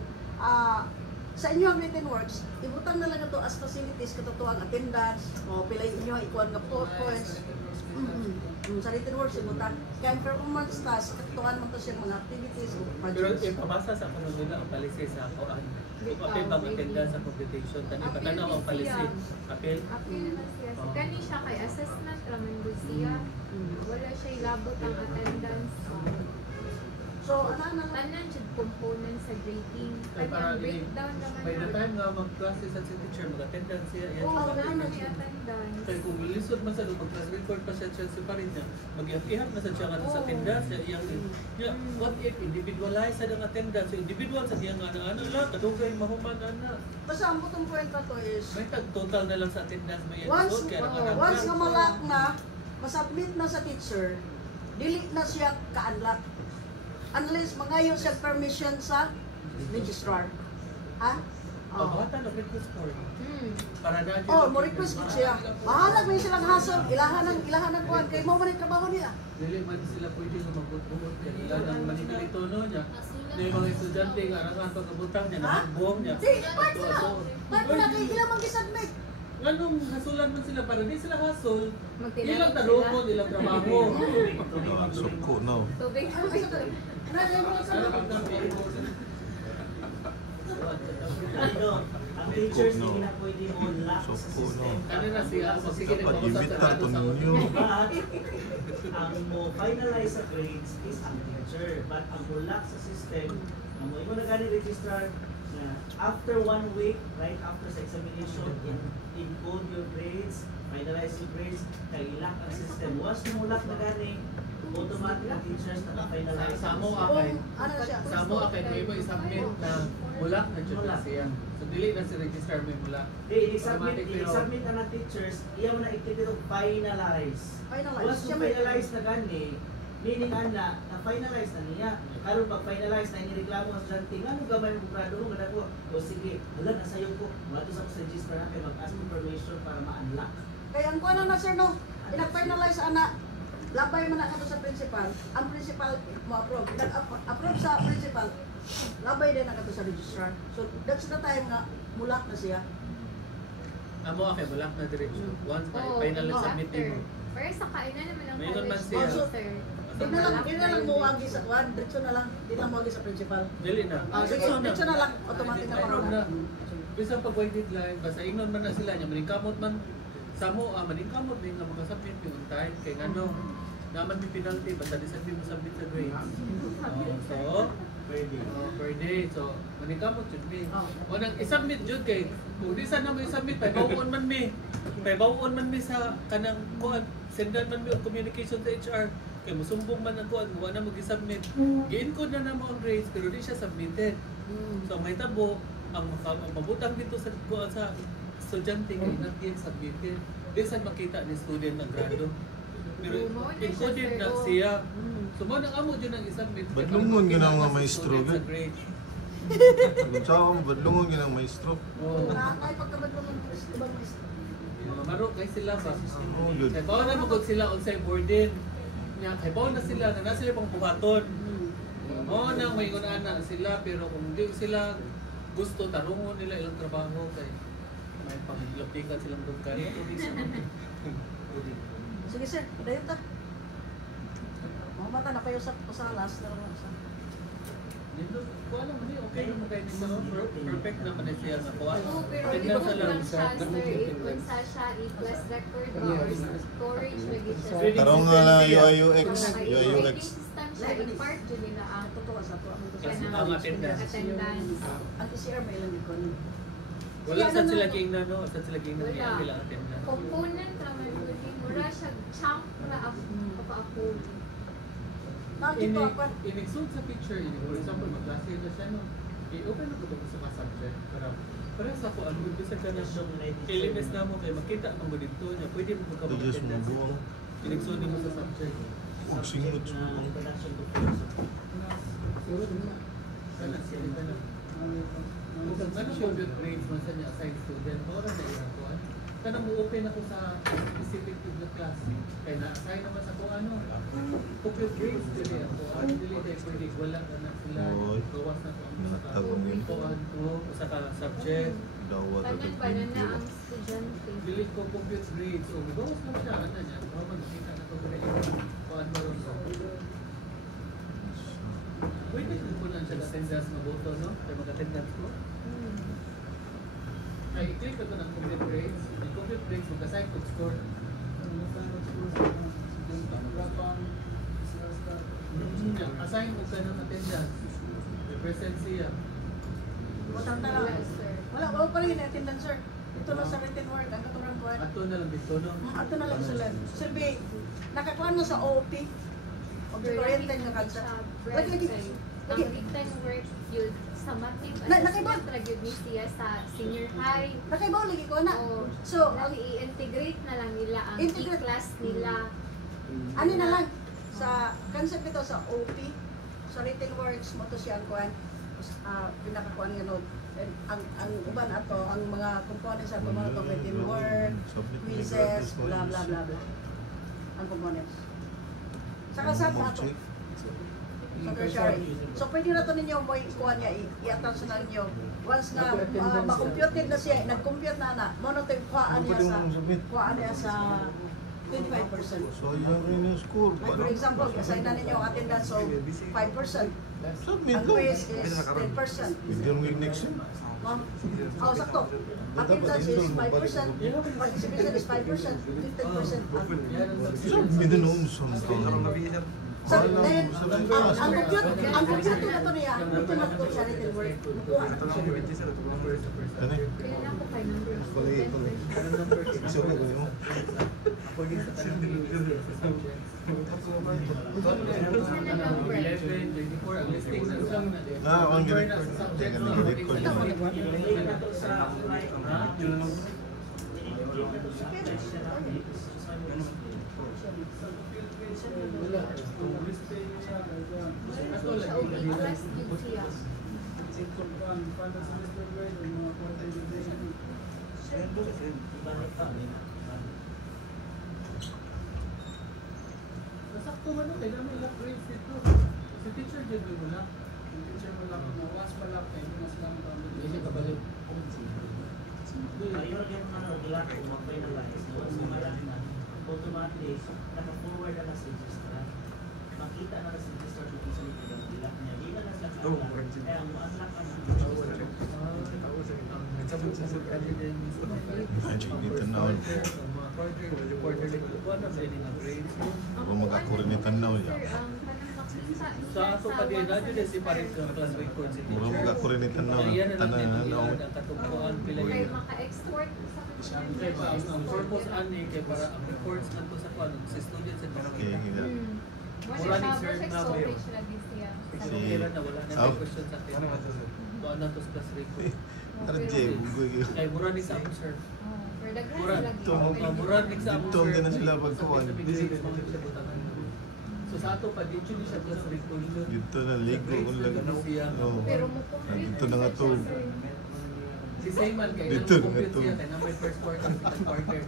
sa inyo ang written works, ibutang na lang ito as facilities, katotoang attendance, o pilay inyo ikuan nga points. Sa written works, ibutang. Kaya ang performance task, katotoan mo to siyang mga activities o Pero projects. ipabasa sa kanong nila ang policy sa kuan. Kung apel bang attendance sa computation, tani pa Appeal tanaw ang din policy. siya. Apel. Apil naman siya. So, kani siya kay assessment raman gud siya. Wala siya ilabot ang attendance. So, ano? Tanan jud component sa grading. Ay, para Kanyang breakdown naman. By the time nga mag-classes at si teacher, mag-attendance siya. Yan Oo, siya Wala na mag-attendance. may attendance. Kaya kung lilisod man sa doon, mag-class record pa siya siya pa rin niya. Mag-ihap na sa siya nga sa attendance. What if individualize sa ng attendance? So individual sa diyan nga ano lang, kadugay mahuman na. Basta ang butong point na to is, May tag-total na lang sa attendance may once, episode. Kaya once nga malak na, masubmit na sa teacher, dili na siya ka-unlock. Unless mangayon siya permission sa registrar. Ha? Pabata na request for. Para na Oh, mo request gid siya. Bahala may silang hassle, ilahan ng kuan kay mo man ang trabaho nila. Dili man sila pwede nga magbut-bumot kaya nila nang manipulito no niya. Na yung mga estudyante nga arangan pagkabutang niya, nakabuong niya. Di, part na. Part na kay ila man gisubmit. Anong hasulan man sila para di sila hasol. Magtinapos Ilang sila. tarungon, ilang trabaho. Suko no. Tubig. Ano, ang teachers hindi na pwede mo lock sa system. Ano na siya? So, sige, Dapat nagpapasal imitar sa to sa ninyo. But, ang mo finalize sa grades is ang teacher. But ang mo lock sa system, ang mo imo na gani registrar, After 1 week, right after sa examination, encode your grades, finalize your grades, kay ilock ang system. Once namulak na gani, automatic ang teachers na na-finalize. Sa mo Kung akay, ano siya, sa mo akay may mo isubmit na mula na jud na siya. So dili na si register may mula. I-submit na ng teachers, iya mo na ikitiro finalize. Finalize. Once Siya you may- finalize na gani, meaning na-finalize na niya. Karon pag finalize na inireklamo sa estudyante, nga nung gamay mo grado mo, ganda ko, o sige, wala na sa'yo ko, wala to sa register na kayo, mag-ask mo permission para ma-unlock. Kaya ang kuha na sir no, pinag-finalize ana, labay man na kato sa principal, ang principal mo approve. Nag-approve sa principal, labay din na kato sa registrar. So that's the time nga mulat na siya. Amo akay balak na direction. Once Oo, final na after. submit mo. Pero sa kainan naman ang Mayroon man college siya. register. Di na lang muwagi sa kuan, diretso na lang, di na muwagi sa principal. Dili na. Sige, diretso na lang, automatic na Mayroon parang. na. Bisang pag-wait deadline, basta ingnon man na sila niya, maningkamot man sa mo, maningkamot din nga makasubmit yung time kay ngano. Naman may penalty basta di sabi mo submit sa grades. So, per day. So, maningkamot jud mi. O nang i-submit jud kay kung di sana mo i-submit kay bawon man mi. Kay bawon man mi sa kanang kuan, sendan man mi og communication sa HR. Kay musumbong man ang kuan, wa na mo gi-submit. Gi-encode na namo ang grades pero di siya submitted. So may tabo ang mabutang dito sa kuan sa estudyante kay not yet submitted. Di sa makita ni student ang grado. Pero encoded na siya. So mo nang amo jud ang i-submit. Badlungon gyud ang mga maestro, Sa gud. grade. Kung saan mo, badlungon yun ang maestro. Oo. Ay pagkabadlungan ko sa ibang list. Maro kay sila ba? Oo, yun. Kay bawa na magod sila unsay boarding. Nya kay bawa na sila na nasa sila pang buhaton. Oo nang may ana sila pero kung di sila gusto tarungon nila ilang trabaho kay may panglapikan silang dugkan. Sige sir, dayon ta. Mamata na kayo sa last na lang sa. Nito ko alam ni okay naman kay nito perfect naman na siya nga kuha. Oo, pero Tignan sa i-book lang lang siya, sir, kung sa siya, i-class record ba, or storage, lagi siya. Tarong nga lang UIUX. So, UIUX. rating system siya, i-part yun nila ang Totoo sa to ang Kasi kanang ang attendance. attendance. ang PCR may lang ko. Wala sa sila king na no, sa sila king na Wala. nila attendance. Component naman yun, mura siya chunk na pa-upload. Nakito ako. Inisod sa picture, for example, mag-klase na siya, no? I-open na ko ito sa mga subject. Para sa ako, ang good sa ka na LMS na mo, kaya makita ang mga dito niya, pwede mo ka Ito just mag-attendance. mabuang. Inisod mo sa subject. Huwag singot sa buong. Kana siya, kana. Kung ano siya yung grades mo sa niya assigned student, mora na iya ko. Kana mo open ako sa specific to the class. Kaya na-assign naman sa kung ano. Compute grades dili ako. Dili dahil pwede wala na sila. Oy. Gawas na ko ang Natagong yun. kuan ko sa subject. Dawa na Banan na ang estudyante. Dili ko compute grades. O gawas lang siya. Ano niya? Kung magkita na ko grade. Kuan mo ron ko. Pwede ko lang siya attendance mabuto, no? Kaya mag-attendance ko. Ay, i-click ko ito ng complete grades. Yung complete grades, mag-assign ko score. Assign mo ka ng attendance. Represent siya. Butang ta lang. Wala pa rin attendance sir. Ito lang sa written word, ang katurang kuan. Ato na lang dito, no? Ato na lang sila. Sabi, nakakuan mo sa OOP. Object oriented nga kansa. Lagi lagi. Ang written work yun sa math Nakaiba? assessment lagi ni siya sa senior high. Nakaibaw lagi ko na. Oo. So, Lagi i-integrate na lang nila ang Integrate. i-class nila. ano na lang sa concept ito sa OP, sa written words mo to siya ang kuan. Pinakakuan nga no. Ang uban ato ang mga components sa mga to written word, quizzes, blah blah blah blah. Ang components. Saka sa ato sa tertiary. So pwede na to ninyo mo ikuha niya i-attach na ninyo. Once na ma-computed na siya, nag-compute na mo na to kuhaan niya sa 25%. So, yan rin yung score. Like for example, assign na ninyo ang attendance so 5%. Submit Ang lang. quiz is 10%. Medium week next year. Oh, sakto. Attendance is 5%. Participation is 5%. 15%. Submit na noon sa mga. Sa Wala, then, sa ang Pilipinas. computer na to niya, ito na to siya written word. Kuha na to siya. Ano eh? Kaya na ako kay number of Kulay, students. kulay. Gusto ko kunin mo. Isa na number. 11, 24, ang listing na lang na din. Ang record. Teka, nag-record Ito, naman. Relate na to sa siya og i-class yun siya. Nasakto man kay dami lang grades dito. Si teacher jud mo na. Hindi ka balik. Mayor yung nila kung mag-finalize, once gumalang na, automatically, naka-forward na sa registrar. Makita na sa registrar kung isa nito yung nila. Hindi na nasa unlock. Kaya ang unlock ka na. Magic dito na. Kung mag-akurin ni Tanaw niya. Sa ato pa din na jud si paring class record si Mura teacher. mag-akurin ni Tanaw. Tanan na na. ang katugtuan pila Kay yun. maka-export sa Kay pa ang purpose ani kay para ang reports ngadto sa kwan sa students at Okay, makita. yeah. Wala Wala ni siya, sir basta na ba yun? storage lagi siya. Kasi kailan na wala na Oh. may question sa atin. Buwan na to sa class record. RJ, bugoy kayo. Kay mura ni sa ako sir. Oh, for the grades Mura. lagi. Mura ni sa ako Dito, sir. hindi na sila pagkuhan. Sa grades, mga siya butangan. So sa ato pa dito ni siya class record. Dito na, ligo ko lang. Oh. Pero mo complete Dito na nga to. Si Sayman kay Dito nang na compute to. siya kay na may first quarter, second quarter.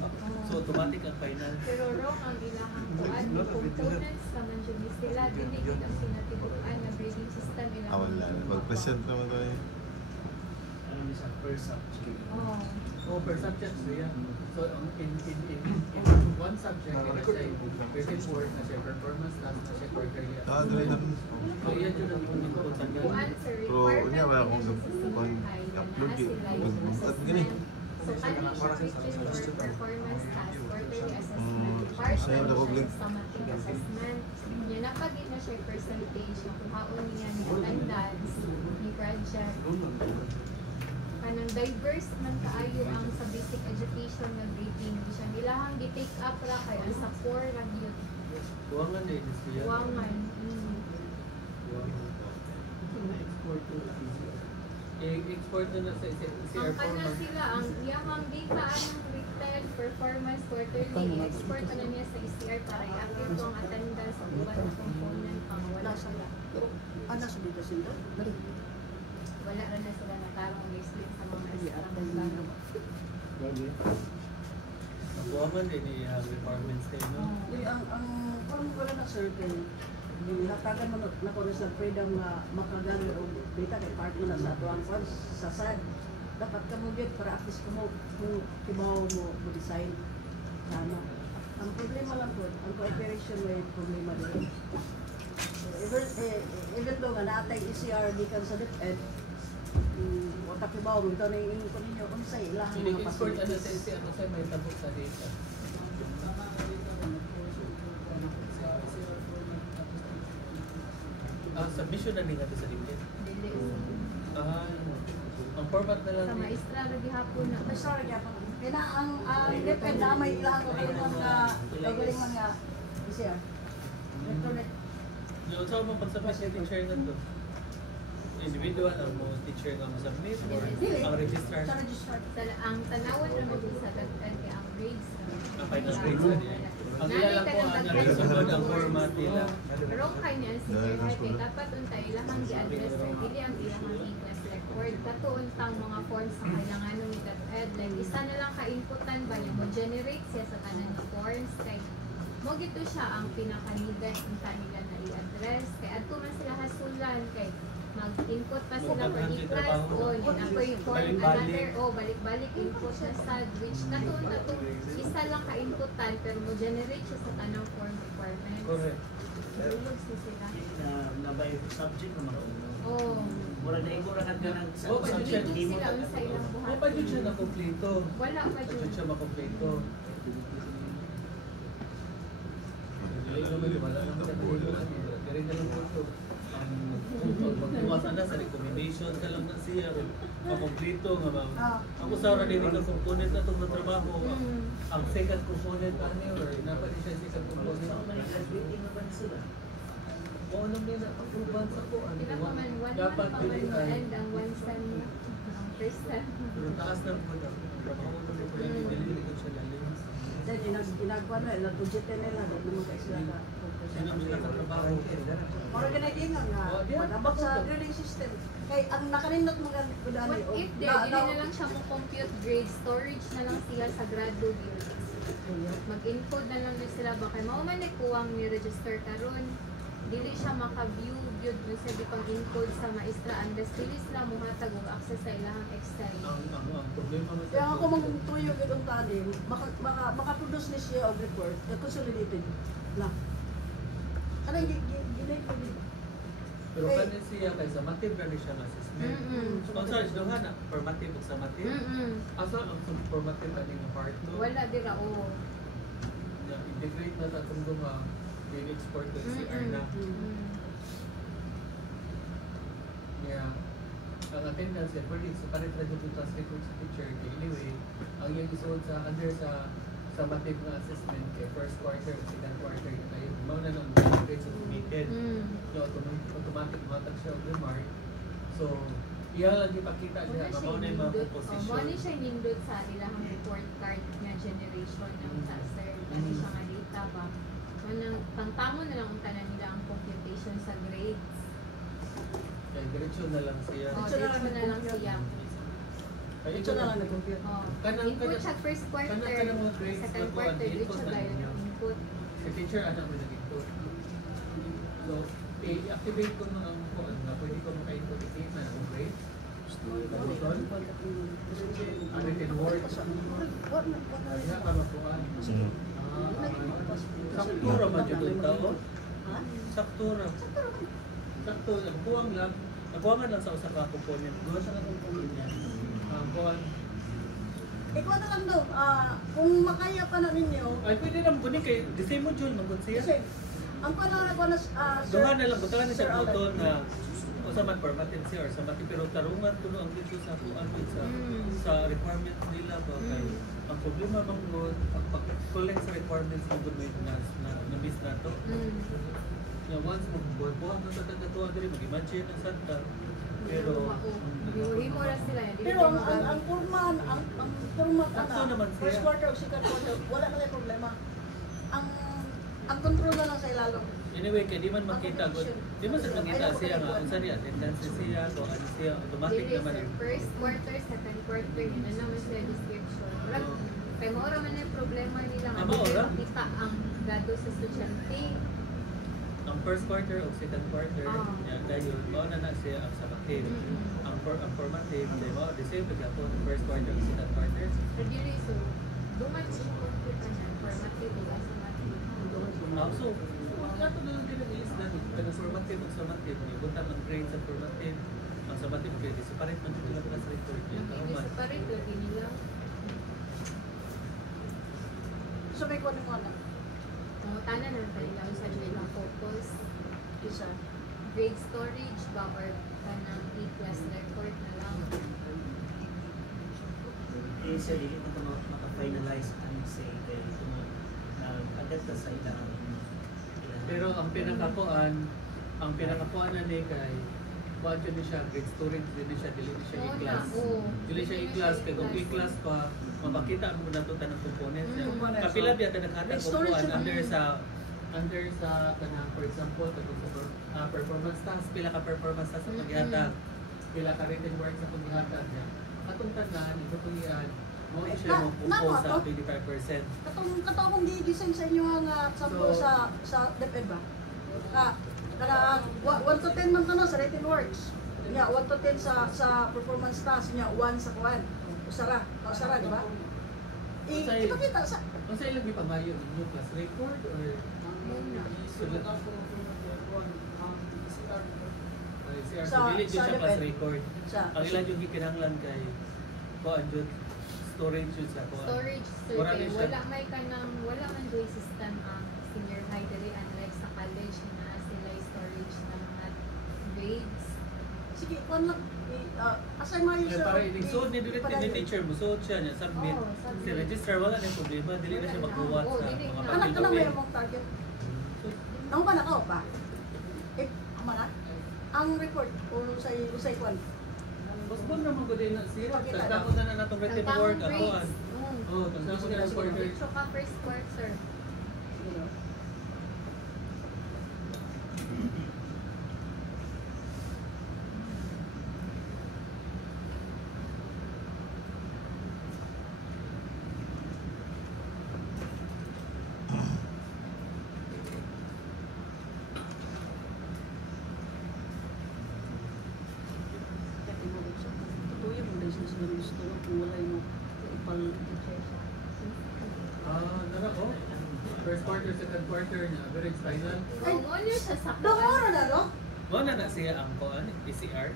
So automatic ang final. Pero wrong ang ilahang kuan, ni components naman dyan ni sila, dili gid ang pinatibuan na grading system ilang. Wala. Pag-present naman tayo. Ano niya sa first subject. Oh. Oh, per subject siya. So in one subject na siya written work na siya performance task na siya quarterly. Dali na. So yan yun ang importante. Kuan sir, Pero, unya, wala akong upload eh. Pag gani. So kani siya written work performance task, quarterly assessment, partial Sayang ako, Blink. systematic assessment. Yan napagin na siya percentage na kuhaon niya ni attendance, ni project. Kanang diverse man kaayo ang sa basic education nga grading siya ilahang gi-take up ra kay ang sa core ra gyud Buwangan din siya. wangan I-export na sa ang kana sila ang iyang data anong written performance quarterly i-export na niya sa ECR para i-update ko ang attendance sa uban na component pang wala sila Ano sa dito sila? wala ra na sila natarong list sa mga restaurant. Buwangan din yung requirements kayo, no? Kung wala na certain, natagan mo na ko sa freedom na makagamit o data kay part mo na sa atuan kwan sa SAD. Dapat ka mo get para at least kung kibaw mo design. Tama. Ang problema lang po, ang cooperation may problema din. Even though nga naatay ECR di kan sa DepEd, watak kibaw mo ito na yung ko ninyo unsay ilahang So, mga i-export ano sa facilities. ano sa may tabok sa data. Submission na nila sa LinkedIn. Dili Ang format na lang. sa maestra lagi hapon na May sorry niya pa. Kaya ang DepEd na may ilahang ko galingon nga ECR. Electronic. Yung sa mga pagsabay sa teacher na to. Individual ang mo teacher nga mo submit or Dili. ang registrar. Sa registrar. ang tanawan na mo sa dagdag kay ang grades Ang final grades na din. Ang nila lang po ang nagsunod ang format nila. wrong kay niya si kay dapat untay ilahang gi-address or dili ang ilahang i-class record kato untang mga forms sa kailanganon ni DepEd like isa na lang ka-inputan ba niya mo generate siya sa tanan ng forms kay mo gito siya ang pinaka-needed unta nila na i-address kay adto man sila hasulan kay mag-input pa sila for i-class o ako'y form another balik-balik input na sad which kato isa lang ka-inputan pero mo generate siya sa tanang form requirements. Correct. Dulog sila. Na by subject na mga Oh. mura na igura ka ng Oh, pa subject Dito di mo sila sa ilang O buhat. pa dyan siya na-complete. Wala pa Pa dyan dyan. siya makompleto. Wala naman, wala naman. Diri na lang po ito. Pagbuwasan na sa recommendation ka lang na siya. Makomplito nga ba. Ako sa oras din ka component na itong trabaho. Ang second component ano or napali siya second component. Graduating na ba na sila? Oo naman yan, approval sa ko. Di ba pa man, one Dapat month pa man pili mo end ang one sem ang first sem. Pero taas ng po na. Trabaho na po yung dili ko siya lalim. Dahil ginagawa na, ilang budget nila, dahil naman kayo sila ka. Sino mo sila katrabaho? Mara ginagingan nga, Oh, di ba? dapat sa grading system. Kay ang nakanindot mo gan ko dani. What if there, dili na lang siya mo compute grade, storage na lang siya sa grado grades. Mag-encode na lang na sila ba kay mao man kuwang ni register karon. Dili siya maka-view gyud mo sa dipang encode sa maestra unless dili sila mohatag og access sa ilahang Excel. Ang problema mo Kaya ako magtuyo gid ang tani, maka-produce ni siya og report, na consolidated na. Kanang ginay ko din. pero kanin siya kay sa mative gani siya assessment. Sponsor is doon na formative ug sa mative. Asa ang formative ani nga part no? Wala dira o. Integrate na sa itong duha. Then export to CR na. Yeah. Ang attendance yan, pwede sa parit na doon translate sa teacher. Anyway, ang yung isuod sa under sa mative na assessment kay first quarter o second quarter na tayo. Mao na nang grades automated. So automatic matag siya og remark. So iya lang ipakita siya nga mao na yung mga composition. Mao ni siya nindot sa ilahang report card nga generation ng sa sir. Ano siya nga data ba? Manang pangtangon na lang ang tanan nila ang computation sa grades. Kaya diretso na lang siya. Diretso na lang siya. Kaya Ito na lang nag-compute. Input siya first quarter, kanang mga grades second na quarter, kuwan, diretso input na dahil ninyo. input. Sa teacher, ano mo nag-input? So, i-activate ko na ang kuwan na pwede ko maka-input i-save na ang grades. Written words. Kaya ka makuhaan. Saktura man dyan doon tao? Saktura. Sakto, nakukuhaan lang. Nakuhaan lang sa usa ka component. Gawa sa component niya. Kuhaan. Ikaw na lang daw, kung makaya pa na ninyo, Ay, pwede naman kunin kay the same module magkun siya. kasi ang pa na nagawa na Duha na lang, butakan na siya button na o sa man formatted siya or sa mati pero tarungan tulo ang dito sa kuan sa requirements nila ba kay ang problema man gud pag-collect sa requirements ng gud na miss na to. Na once magbuhat na sa datuan diri mag-imagine ang santa pero Himo ra sila. pero ang format Sakto naman siya. first quarter o second quarter, wala na yung problema. Ang control na lang sa ilalo. anyway kay di man makita gud di man sa makita siya nga unsa ni attendance siya ko ano siya automatic Dili naman sir, first quarter, second quarter, yun na naman sila description. Kaya mo ra man yung problema nila nga Mao ra? makita ang grado sa estudyante. ang first quarter o second quarter yan dahil mao na siya ang sa bakit ang formative dahil mao the same pagkapon first quarter o second quarter Pero dili so, duman siya computer na formative o summative. so kato na lang din ang is na kanang formative o summative yung butang ang grade sa formative ang summative grade separate man dito lang sa report niya Hindi kauman separate lagi nila. So may kunin mo na. Tanan na tayo sa ilang focus. Isa. Grade storage ba or kanang E-class record na lang. Eh, siya, dili na ito maka-finalize ang say kay nag-adat na sa ilang pero ang pinakakuan na ni kay kuan ni siya grade storage din siya dili siya Oo i-class na, oo. dili siya i-class kay kung i-class pa mapakita mo na to tanang components niya kapila biya ta naghatag Grade og storage kuan siya. under sa kanang for example katong sa performance task pila ka performance task sa paghatag pila ka written work sa paghatag niya atong tanan ito po yan mo siya mo compose sa 25%. Katong akong di-design sa inyo nga sample So, sa DepEd ba? Kana 1 to 10 man tanong sa written works. Nya 1 to 10 sa performance task nya 1 sa kuan. Usara di ba? Ipakita sa Ang sa ilang gipangayo ninyo class record or sulat Sa dili jud siya class DepEd. record. sa Ang ilan yung gikinahanglan kay kuan jud storage jud sa kuan. Storage Wala survey, din siya. wala may kanang wala man doy system ang senior high diri unlike sa college na sila storage ng mga grades. Sige, kuan lang. Assign mo yung Kaya para i-suod ni Dili ni teacher mo, suod siya niya, submit. Oo, submit. Si register, wala na yung problema, dili na siya magbuwat Oo, sa dili mga na. Anak ka lang papel. mayroon mong target. Nang ba nakaw pa? Ama na? Ang report o usay kwan. Mas bon naman ko din na siya. Pakita Tagdako na natong written Ang work tamang ako. grades. Oh, tagdako na ng quarter. So ka first quarter. Tutuyo mo din sila sila gusto mo kung wala mo ipal. Nara ko. First quarter, second quarter na average final. Ay, mo niya sa sakto. Dokoro na no? Mo na na siya ang kuan, PCR.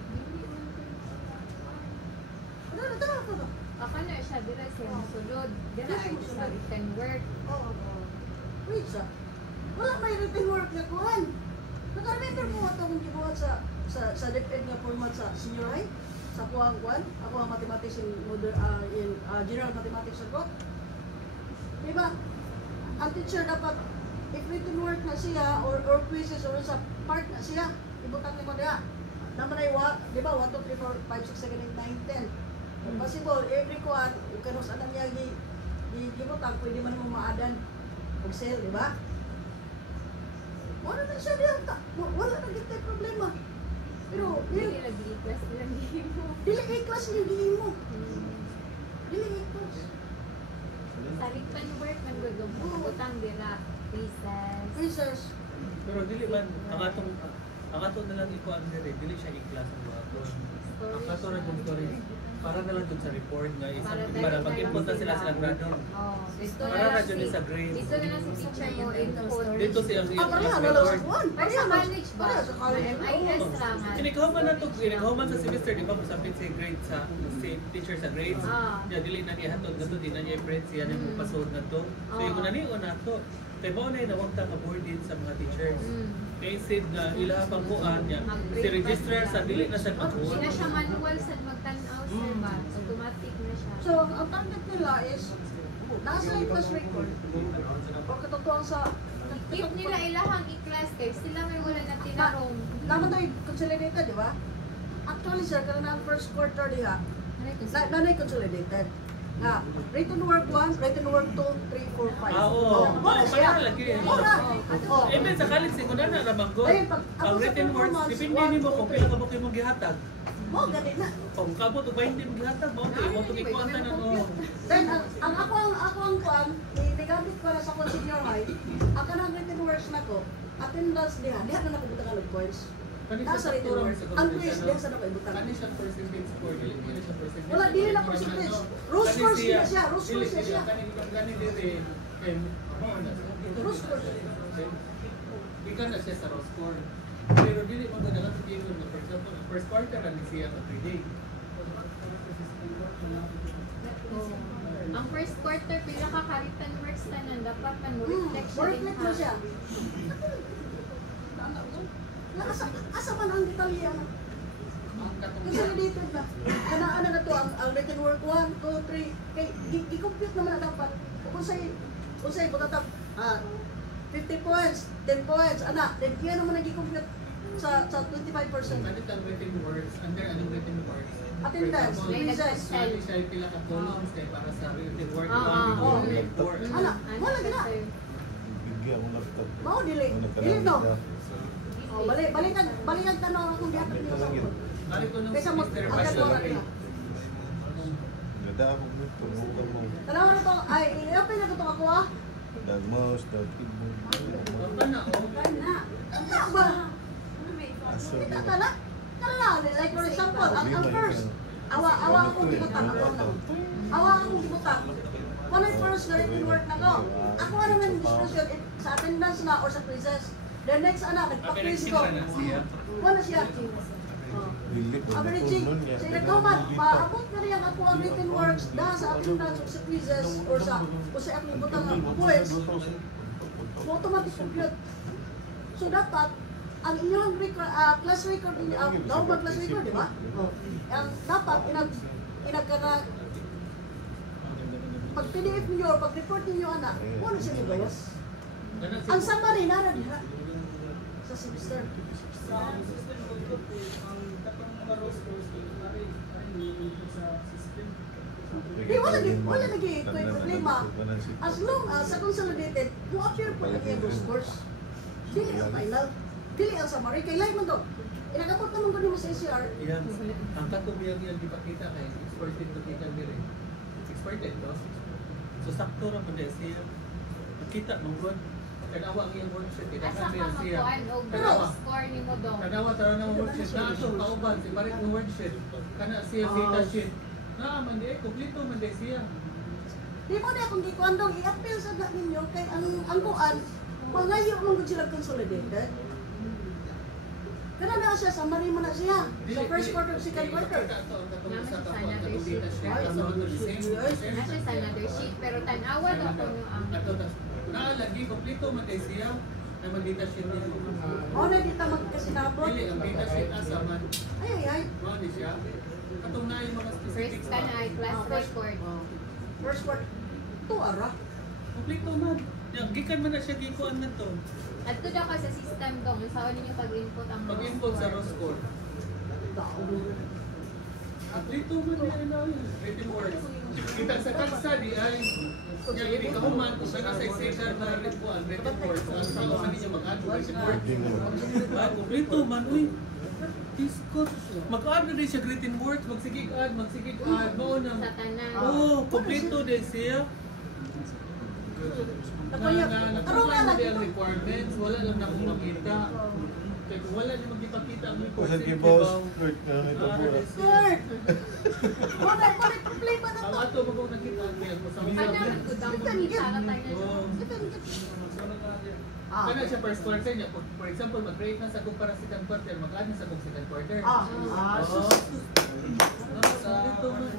Ano na tara ko no? Ako na siya dira siya musulod. Dira ay sa written work. Oo. Wait sa. Wala may written work na kuhan. Naka-remember mo ito kung gibuhat sa DepEd nga format sa senior high? Sa kuhang kuhan? Ako ang mathematics in general mathematics ako. Diba? Ang teacher dapat if written work na siya or quizzes or sa part na siya, ibutang ni mo diha. Naman ay di ba? 1, 2, 3, 4, 5, 6, 7, 8, 9, 10. Possible, every kuhan, kanus alam niya gibutang, pwede man mo maadan og sale, di ba? Wala na siya diyan. Wala na gitay problema. Pero, Dili lagi class lang mo. dili i-class niyo diin mo. Dili i-class. Sa written work man gagawin utang dira recess. Research. Pero dili man ang atong na lang ikuan dire, dili siya i-class ang aton. Ang ato ra jud storage. Para na lang jud sa report nga isa para pag-input na sila sa grado. Oh, dito Para na na lang jud si sa grade. dito na lang si teacher mo input. Dito siya ang Pareha na lang sa report. kuhan. Ay sa college ba? Pareha sa college. MIS lang. Kinikahuman na to, kinikahuman sa semester, di ba mo submit sa grade sa teacher sa grades. Ah. Ya dili na niya hatod gato di na niya i-print siya na mo pasod na to. So yung naniyo na to. Kay mo na nawag ta ka board din sa mga teachers. Kay said na ila pang kuan niya. Si registrar sa dili na sa Hindi pagkuha. na siya manual sa magtanaw sir ba? Automatic na siya. So, ang target nila is nasa yung class record. O katotohan sa If nila ilahang i-class kay sila may wala na tinarong. naman tayo consolidated, di ba? Actually, sir, kaya na ang first quarter diha, nanay consolidated. Na, written work 1, written work 2, 3, 4, 5. Oo. Wala siya. Kaya lagi. Wala. Oh. Even sa college siguro na ramang ko. Ayun, pag- Ang ako sa written words, performance, depende 1, nimo 2, kung 3. pila ka book imong gihatag. Mo, ganit na. Kung kabot o 20 mong gihatag, mo to imo to gikuan na no. Then, ang ako ang kuan, nigamit para sa kong senior high, ang kanang written works na ko, attendance diha na nakabutang ng points. Nasa return, ang quiz diha sa nakabutang. Kani siya percentage score, dili mo siya percentage. Wala, dili na percentage. Rose course na siya, rose course na siya. Kani dili kay Rose course. Ika na siya sa raw score. Pero dili mo na lang tingin mo for example, ang first quarter ani siya sa 3 day. Ang first quarter pila ka written works tanan dapat man mo reflect siya din Reflect na siya. Asa man ang detalye ano? Consolidated na. Kanaan na to ang written work 1, 2, 3. Kay i-compute naman na dapat. Kung say butatap 50 points, 10 points, ana, then yan naman nag-compute sa 25%. Kani tang written words, under anong written words? Attendance, For example, recess. Sali siya pila ka columns kay para sa written word Oo. Ana, wala gina. Bigyan mo laptop. Mao dili. Dili no. Oh, balikan tanong akong gihatag Ito niyo. lang yun. Balik ko nung Kaysa semester ang gagawa bachelor. na. Ganda ako nito. Mukhang mo. Tanaw na to, ay, i-open na to ako ah. Dagmos, dagkibong. Ano na oh? Kana. Ano ba? Aso Kita yun. ka na? Kana, like for example, ang first, awa akong gibutang ako na. Awa akong gibutang. Kung ang first na written work na ko, ako ano man discussion sa attendance na or sa quizzes. The next anak, nagpa-quiz ko. Wala siya. Dili po. Averaging. Tunon niya. Sa nagkaman, maabot na rin ako ang written works dahil sa attendance o sa quizzes or sa akong butang ng quiz. Automatic compute. So dapat, ang inyong class record, daw ba class record, di ba? Ang dapat, inagkana, pag PDF niyo, pag report niyo, anak, wala siya ni Bayas. Ang summary, nara diha sa semester. Sa system ko po, ang katong mga rows course ko, pare sa system. Di, wala lagi ko'y problema. As long as sa consolidated, mo appear po lagi ang course. Dili ang final, dili ang summary. Kay live man to. Inagabot naman ko mo sa ACR. Yan, ang katubiyang yan ipakita kay exported to kita dire. Exported, no? So sakto ra man din siya. Nakita mong good. Kanawa ang iyang worksheet, Asa kailangan ka niya siya. magkuhan o Kanawa. score ni mo dong? Kanawa tara na worksheet. Na ato kauban si parit ng worksheet. Kana siya data sheet. Na man di kompleto man di siya. Di mo na kung gikuan dong i-appeal sa na ninyo kay ang kuan, malayo mong gud sila consolidated. Kana na siya, summary mo na siya. Sa first quarter, second quarter. Nasa sa another sheet, pero tanawa daw ko yung ang Naalagi, kompleto man di siya. Ay man data sheet niya. O na dito magkasinabot. Dili, ang data sheet asa man. Ay. Mao ni siya. Katong na yung mga specifics. first ka na ay class record. First quarter. Ito ara. Kompleto man. Yan, gikan man na siya gikuan na to. Adto daw ka sa system dong, saan ninyo pag-input ang raw Pag-input sa score. raw score. Kompleto man yan na yun. Written words. Kita sa kalsa di ay yung hindi ka human kung saan sa second na written words. Ang sa man ninyo mag-add written words. Kompleto man, uy. Discord. Mag-add na din siya written words. Magsigig-add. Mao na. Sa tanan. Oo, kompleto din siya. Karoon na Ang lang. requirements, wala lang na akong makita. Kaya kung wala niya magpakita ang reports, Kasi kay boss, Kurt, ito po. Kurt! Wala problema na ang to. ato mo kung nakita ang kaya sa Kana man gud ang makita na tayo na Oo. Kana siya first quarter niya. For example, mag-rate na sa kung para second quarter, mag-add na sa kung second quarter. Oo.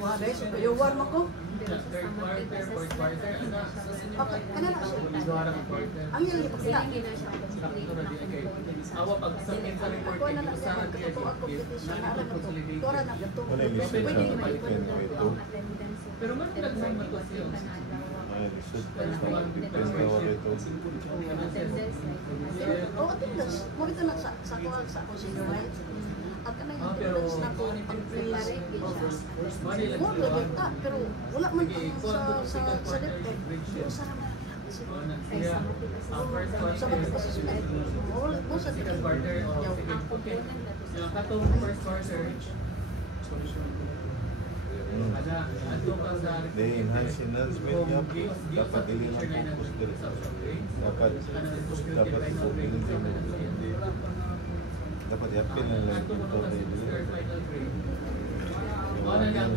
Wala, supayuwan mo ko. Third quarter, fourth quarter, ano? Okay, kana na siya. Duha ra ka quarter. Ang yung ipakita. Hindi na siya complete na components. Awa pag submit sa report, Ako na hindi lang usahan siya. niya Ako competition na alam mo to. consolidated. Tora na gato. Wala yung lisod Pwede sa yung palitan ko ito. Pero man nagsan man to siya. Ay, lisod pa sa palitan ko ito. Oo, attendance. Mo ito na sa kuha sa ako senior high. At kanang attendance na ko ang fees. Mo lagi ta, pero wala man sa DepEd. Usa naman. Sa mga assessment. Mo sa Second quarter o second okay. Yung katong first quarter, ada ato ka sa They enhance enhancement niya po. Dapat ilingan po po dito. Dapat opening din mo. Dapat i-appeal na lang ito. Ano lang,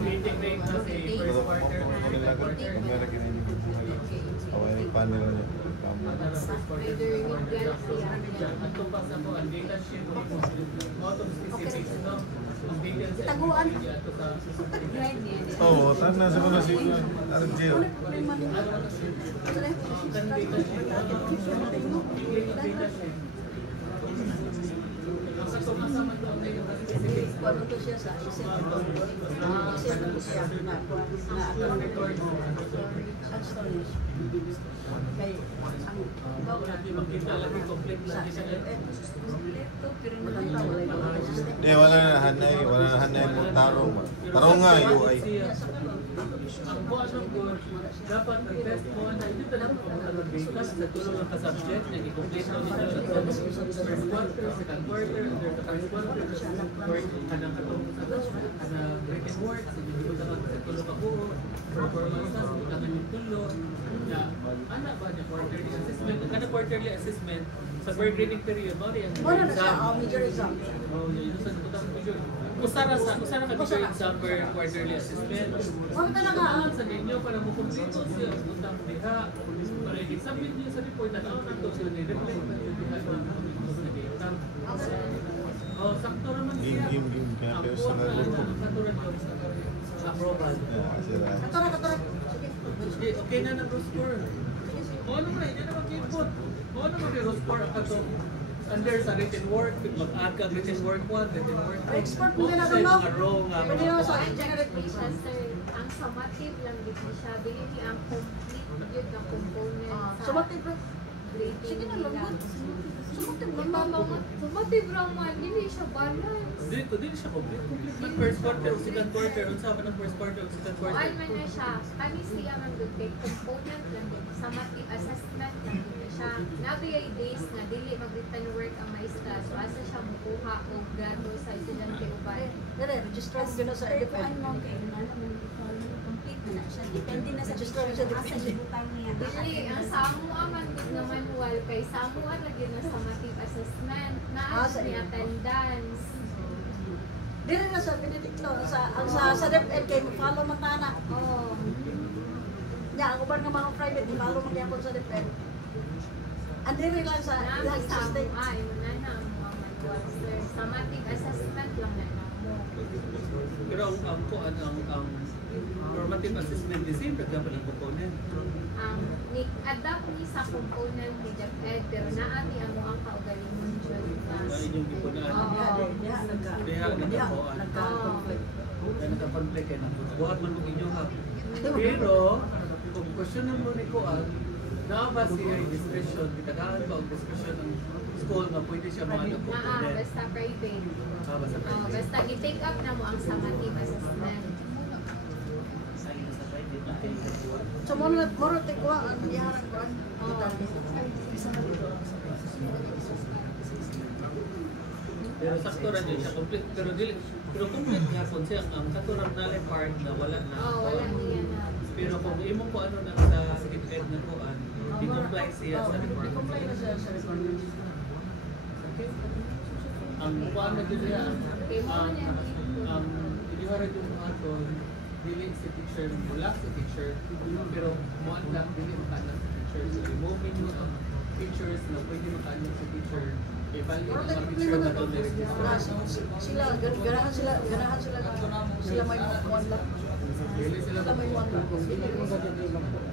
integrate na si Pero first quarter, kung second quarter. kamera kininig ko po ngayon. Away yung panel niya. Either with Galaxy Ato pa sa po, ang data sheet, out of specifics, no? Ang details sa Taguan. ato sa Oo, tanda sa mga si Argel. Wala problema din. Kuano to siya sa isip ko siya na account record at storage. Kay ang bawal makita lagi complete sa lagi siya. Di, wala na hanay mo tarong. Tarong nga, UI. Ang buwan ng course, dapat mag-test mo na hindi talaga mag-data sa tulong ng ka-subject na i-complete mo nila sa first quarter, second quarter, under the first quarter, work, kanang katong sa written works, hindi mo dapat sa tulong ka buo, performances, kailangan yung tulong, na anak ba niya quarterly assessment, kada quarterly assessment, sa per grading period, mo rin Wala na siya, major exam. yun sa tutang period. Usara ka major exam per quarterly assessment. Wala talaga Ang sa ninyo para mo kumplito siya ang utang diha. Para i-submit niyo sa report na ako nato sila ni reflect na yung diha ng kumplito sa data. Oh, sakto naman siya. Game. Kaya pero sa grupo. Katulad yung sa approval. Sila. Katora. Sige, okay na nag-score. O ano ba, hindi na mag-input. O ano ba yung score ang katong under sa written work, mag-add ka written work 1, written work 2. Expert mo na doon, no? Mga row nga. Pwede naman sa Ang generate generate siya, sir, ang summative lang din siya. Dili niya ang complete yun na component sa sumative bro. grading Sige na, nila. lambot. Sumative Ito lang mga summative raman, dili siya balance. Dili siya complete. Complete man first quarter, second quarter, unsa man ang first quarter, second quarter. Kuan man na siya, kami siya man good kay component lang din, summative assessment lang din siya. Nabi ay days na dili mag-written work ang maestra, so asa siya mukuha og grado sa estudyante uban. Dere, register mo gano'n sa EDP. Depende na sa Register mo sa asa EDP. ibutang niya. Dili, ang samo aman gud na manual kay samo ra gyud na summative assessment, naa sa ni attendance. Dere na sa Benedicto, sa DepEd kay follow man tana. Oh. Ya, ang uban nga mga private, follow man gyapon sa DepEd. Andire lang sa Nami ilang sa state. ay na na ang mga manual sir. Summative assessment lang na mo. Pero ang kuan ang normative assessment the same pagka ng component. Ang ni-adapt ni sa component ni DepEd pero naa ni amo ang kaugalingon jud class. Na inyong gipunan. Oo. Diha nagkakuan. Nagka-conflict. Kaya nagka-conflict kaya buhat man mo inyo ha. Pero kung question mo ni kuan, naa ba siya yung discretion, kitagahan ba ang discretion ng school nga pwede siya mga Naa component? basta private. Basta Oh, private. basta gi-take up na mo ang summative assessment. So mo na tigwa ang iharang kuan. Pero sakto ra din siya complete pero complete gyapon siya ang katuran na part na wala na. Oh, wala niya na. Pero kung imo ko ano na sa DepEd na kuan, i-comply siya sa requirement. Comply na siya sa requirements. Ang kuan na dili ang iliwara yung aton dili si teacher mula si teacher pero mo ang dili makanak si teacher so removing mo ang teachers na pwede makanak si teacher i-value ang mga teacher na doon Sila ganahan sila may mga kuan lang. dili sila Sila may kuan lang.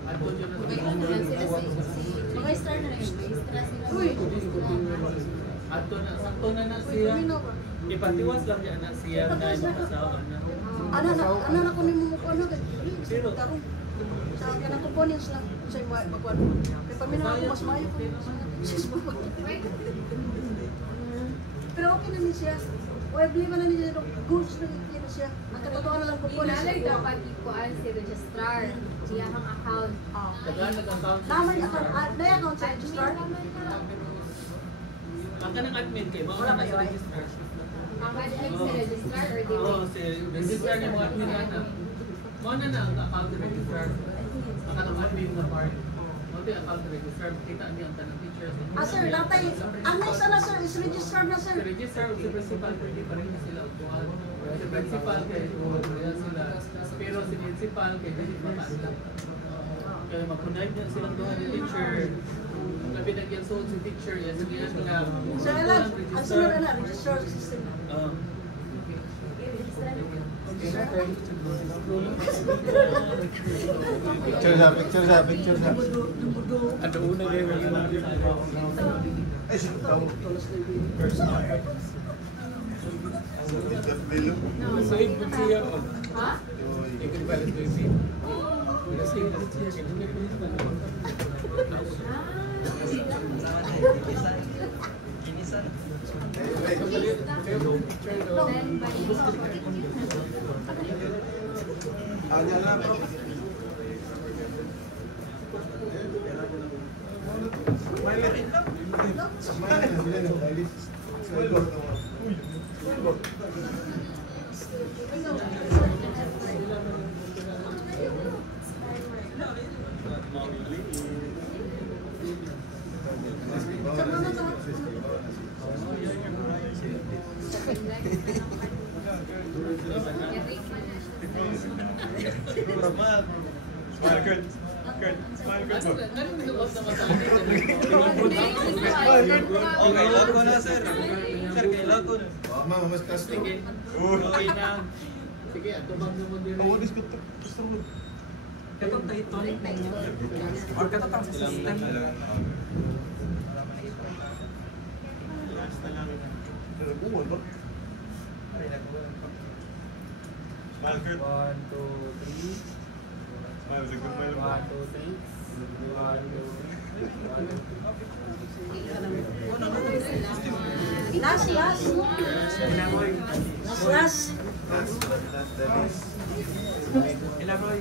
aton yun Mga star na rin. Extra sila. Uy, aton na sakto na siya Mino ba? ipatiwas lang yan na siya na yung kasawa na Ana na ko nimo mo kuan na kay. Pero Tarong. Sa kanang components lang sa imo magkuan. Kay paminaw ako mas maayo ko. Sis mo. Pero okay na ni siya. Webly man na niya dong goods na niya siya. Ang katotohanan na lang components. Inalay dapat ikuan si registrar iyang account. tagaan nag-account Naman account, na account sa registrar. ang kanang admin kay mao Wala na kayo, sa ay? register Ang admin si registrar or dili? Oo, si registrar ni mga admin na. Mo na ang account registrar. Ang kanang admin na part. Mo di account registrar kita niya ang tanang teachers. Sir, natay, ang next na sir is registered na Si sir. registrar o si principal pwede pa rin sila utuan. Si principal kay kaya sila. Pero si principal kay dili makaanap. Kaya mapunay niya silang duha ni teacher. Labi nagyan suod si teacher, yan sa diyan lang. So, alam, ang sunod na registered system na. Picture sa. Ano una kayo Ay, sitaw. So, ikot siya. Ha? Ikot balik ko yung kasi Then by Kanya lang. Smile, Kurt. Kurt, smile, Kurt. Okay, load ko na, sir. Sir, kay load ko na. Mama, mas custom. Okay na. Sige, atubang na mo din. Ang gusto mo. Katong title or katong sa system. Last na lang. Pero buwan ba? Ay, nakuha. Smile good. 1, 2, 3. Smile, the good smile. 1, 2, 3. 1, 2, 3. Last. Elaboy.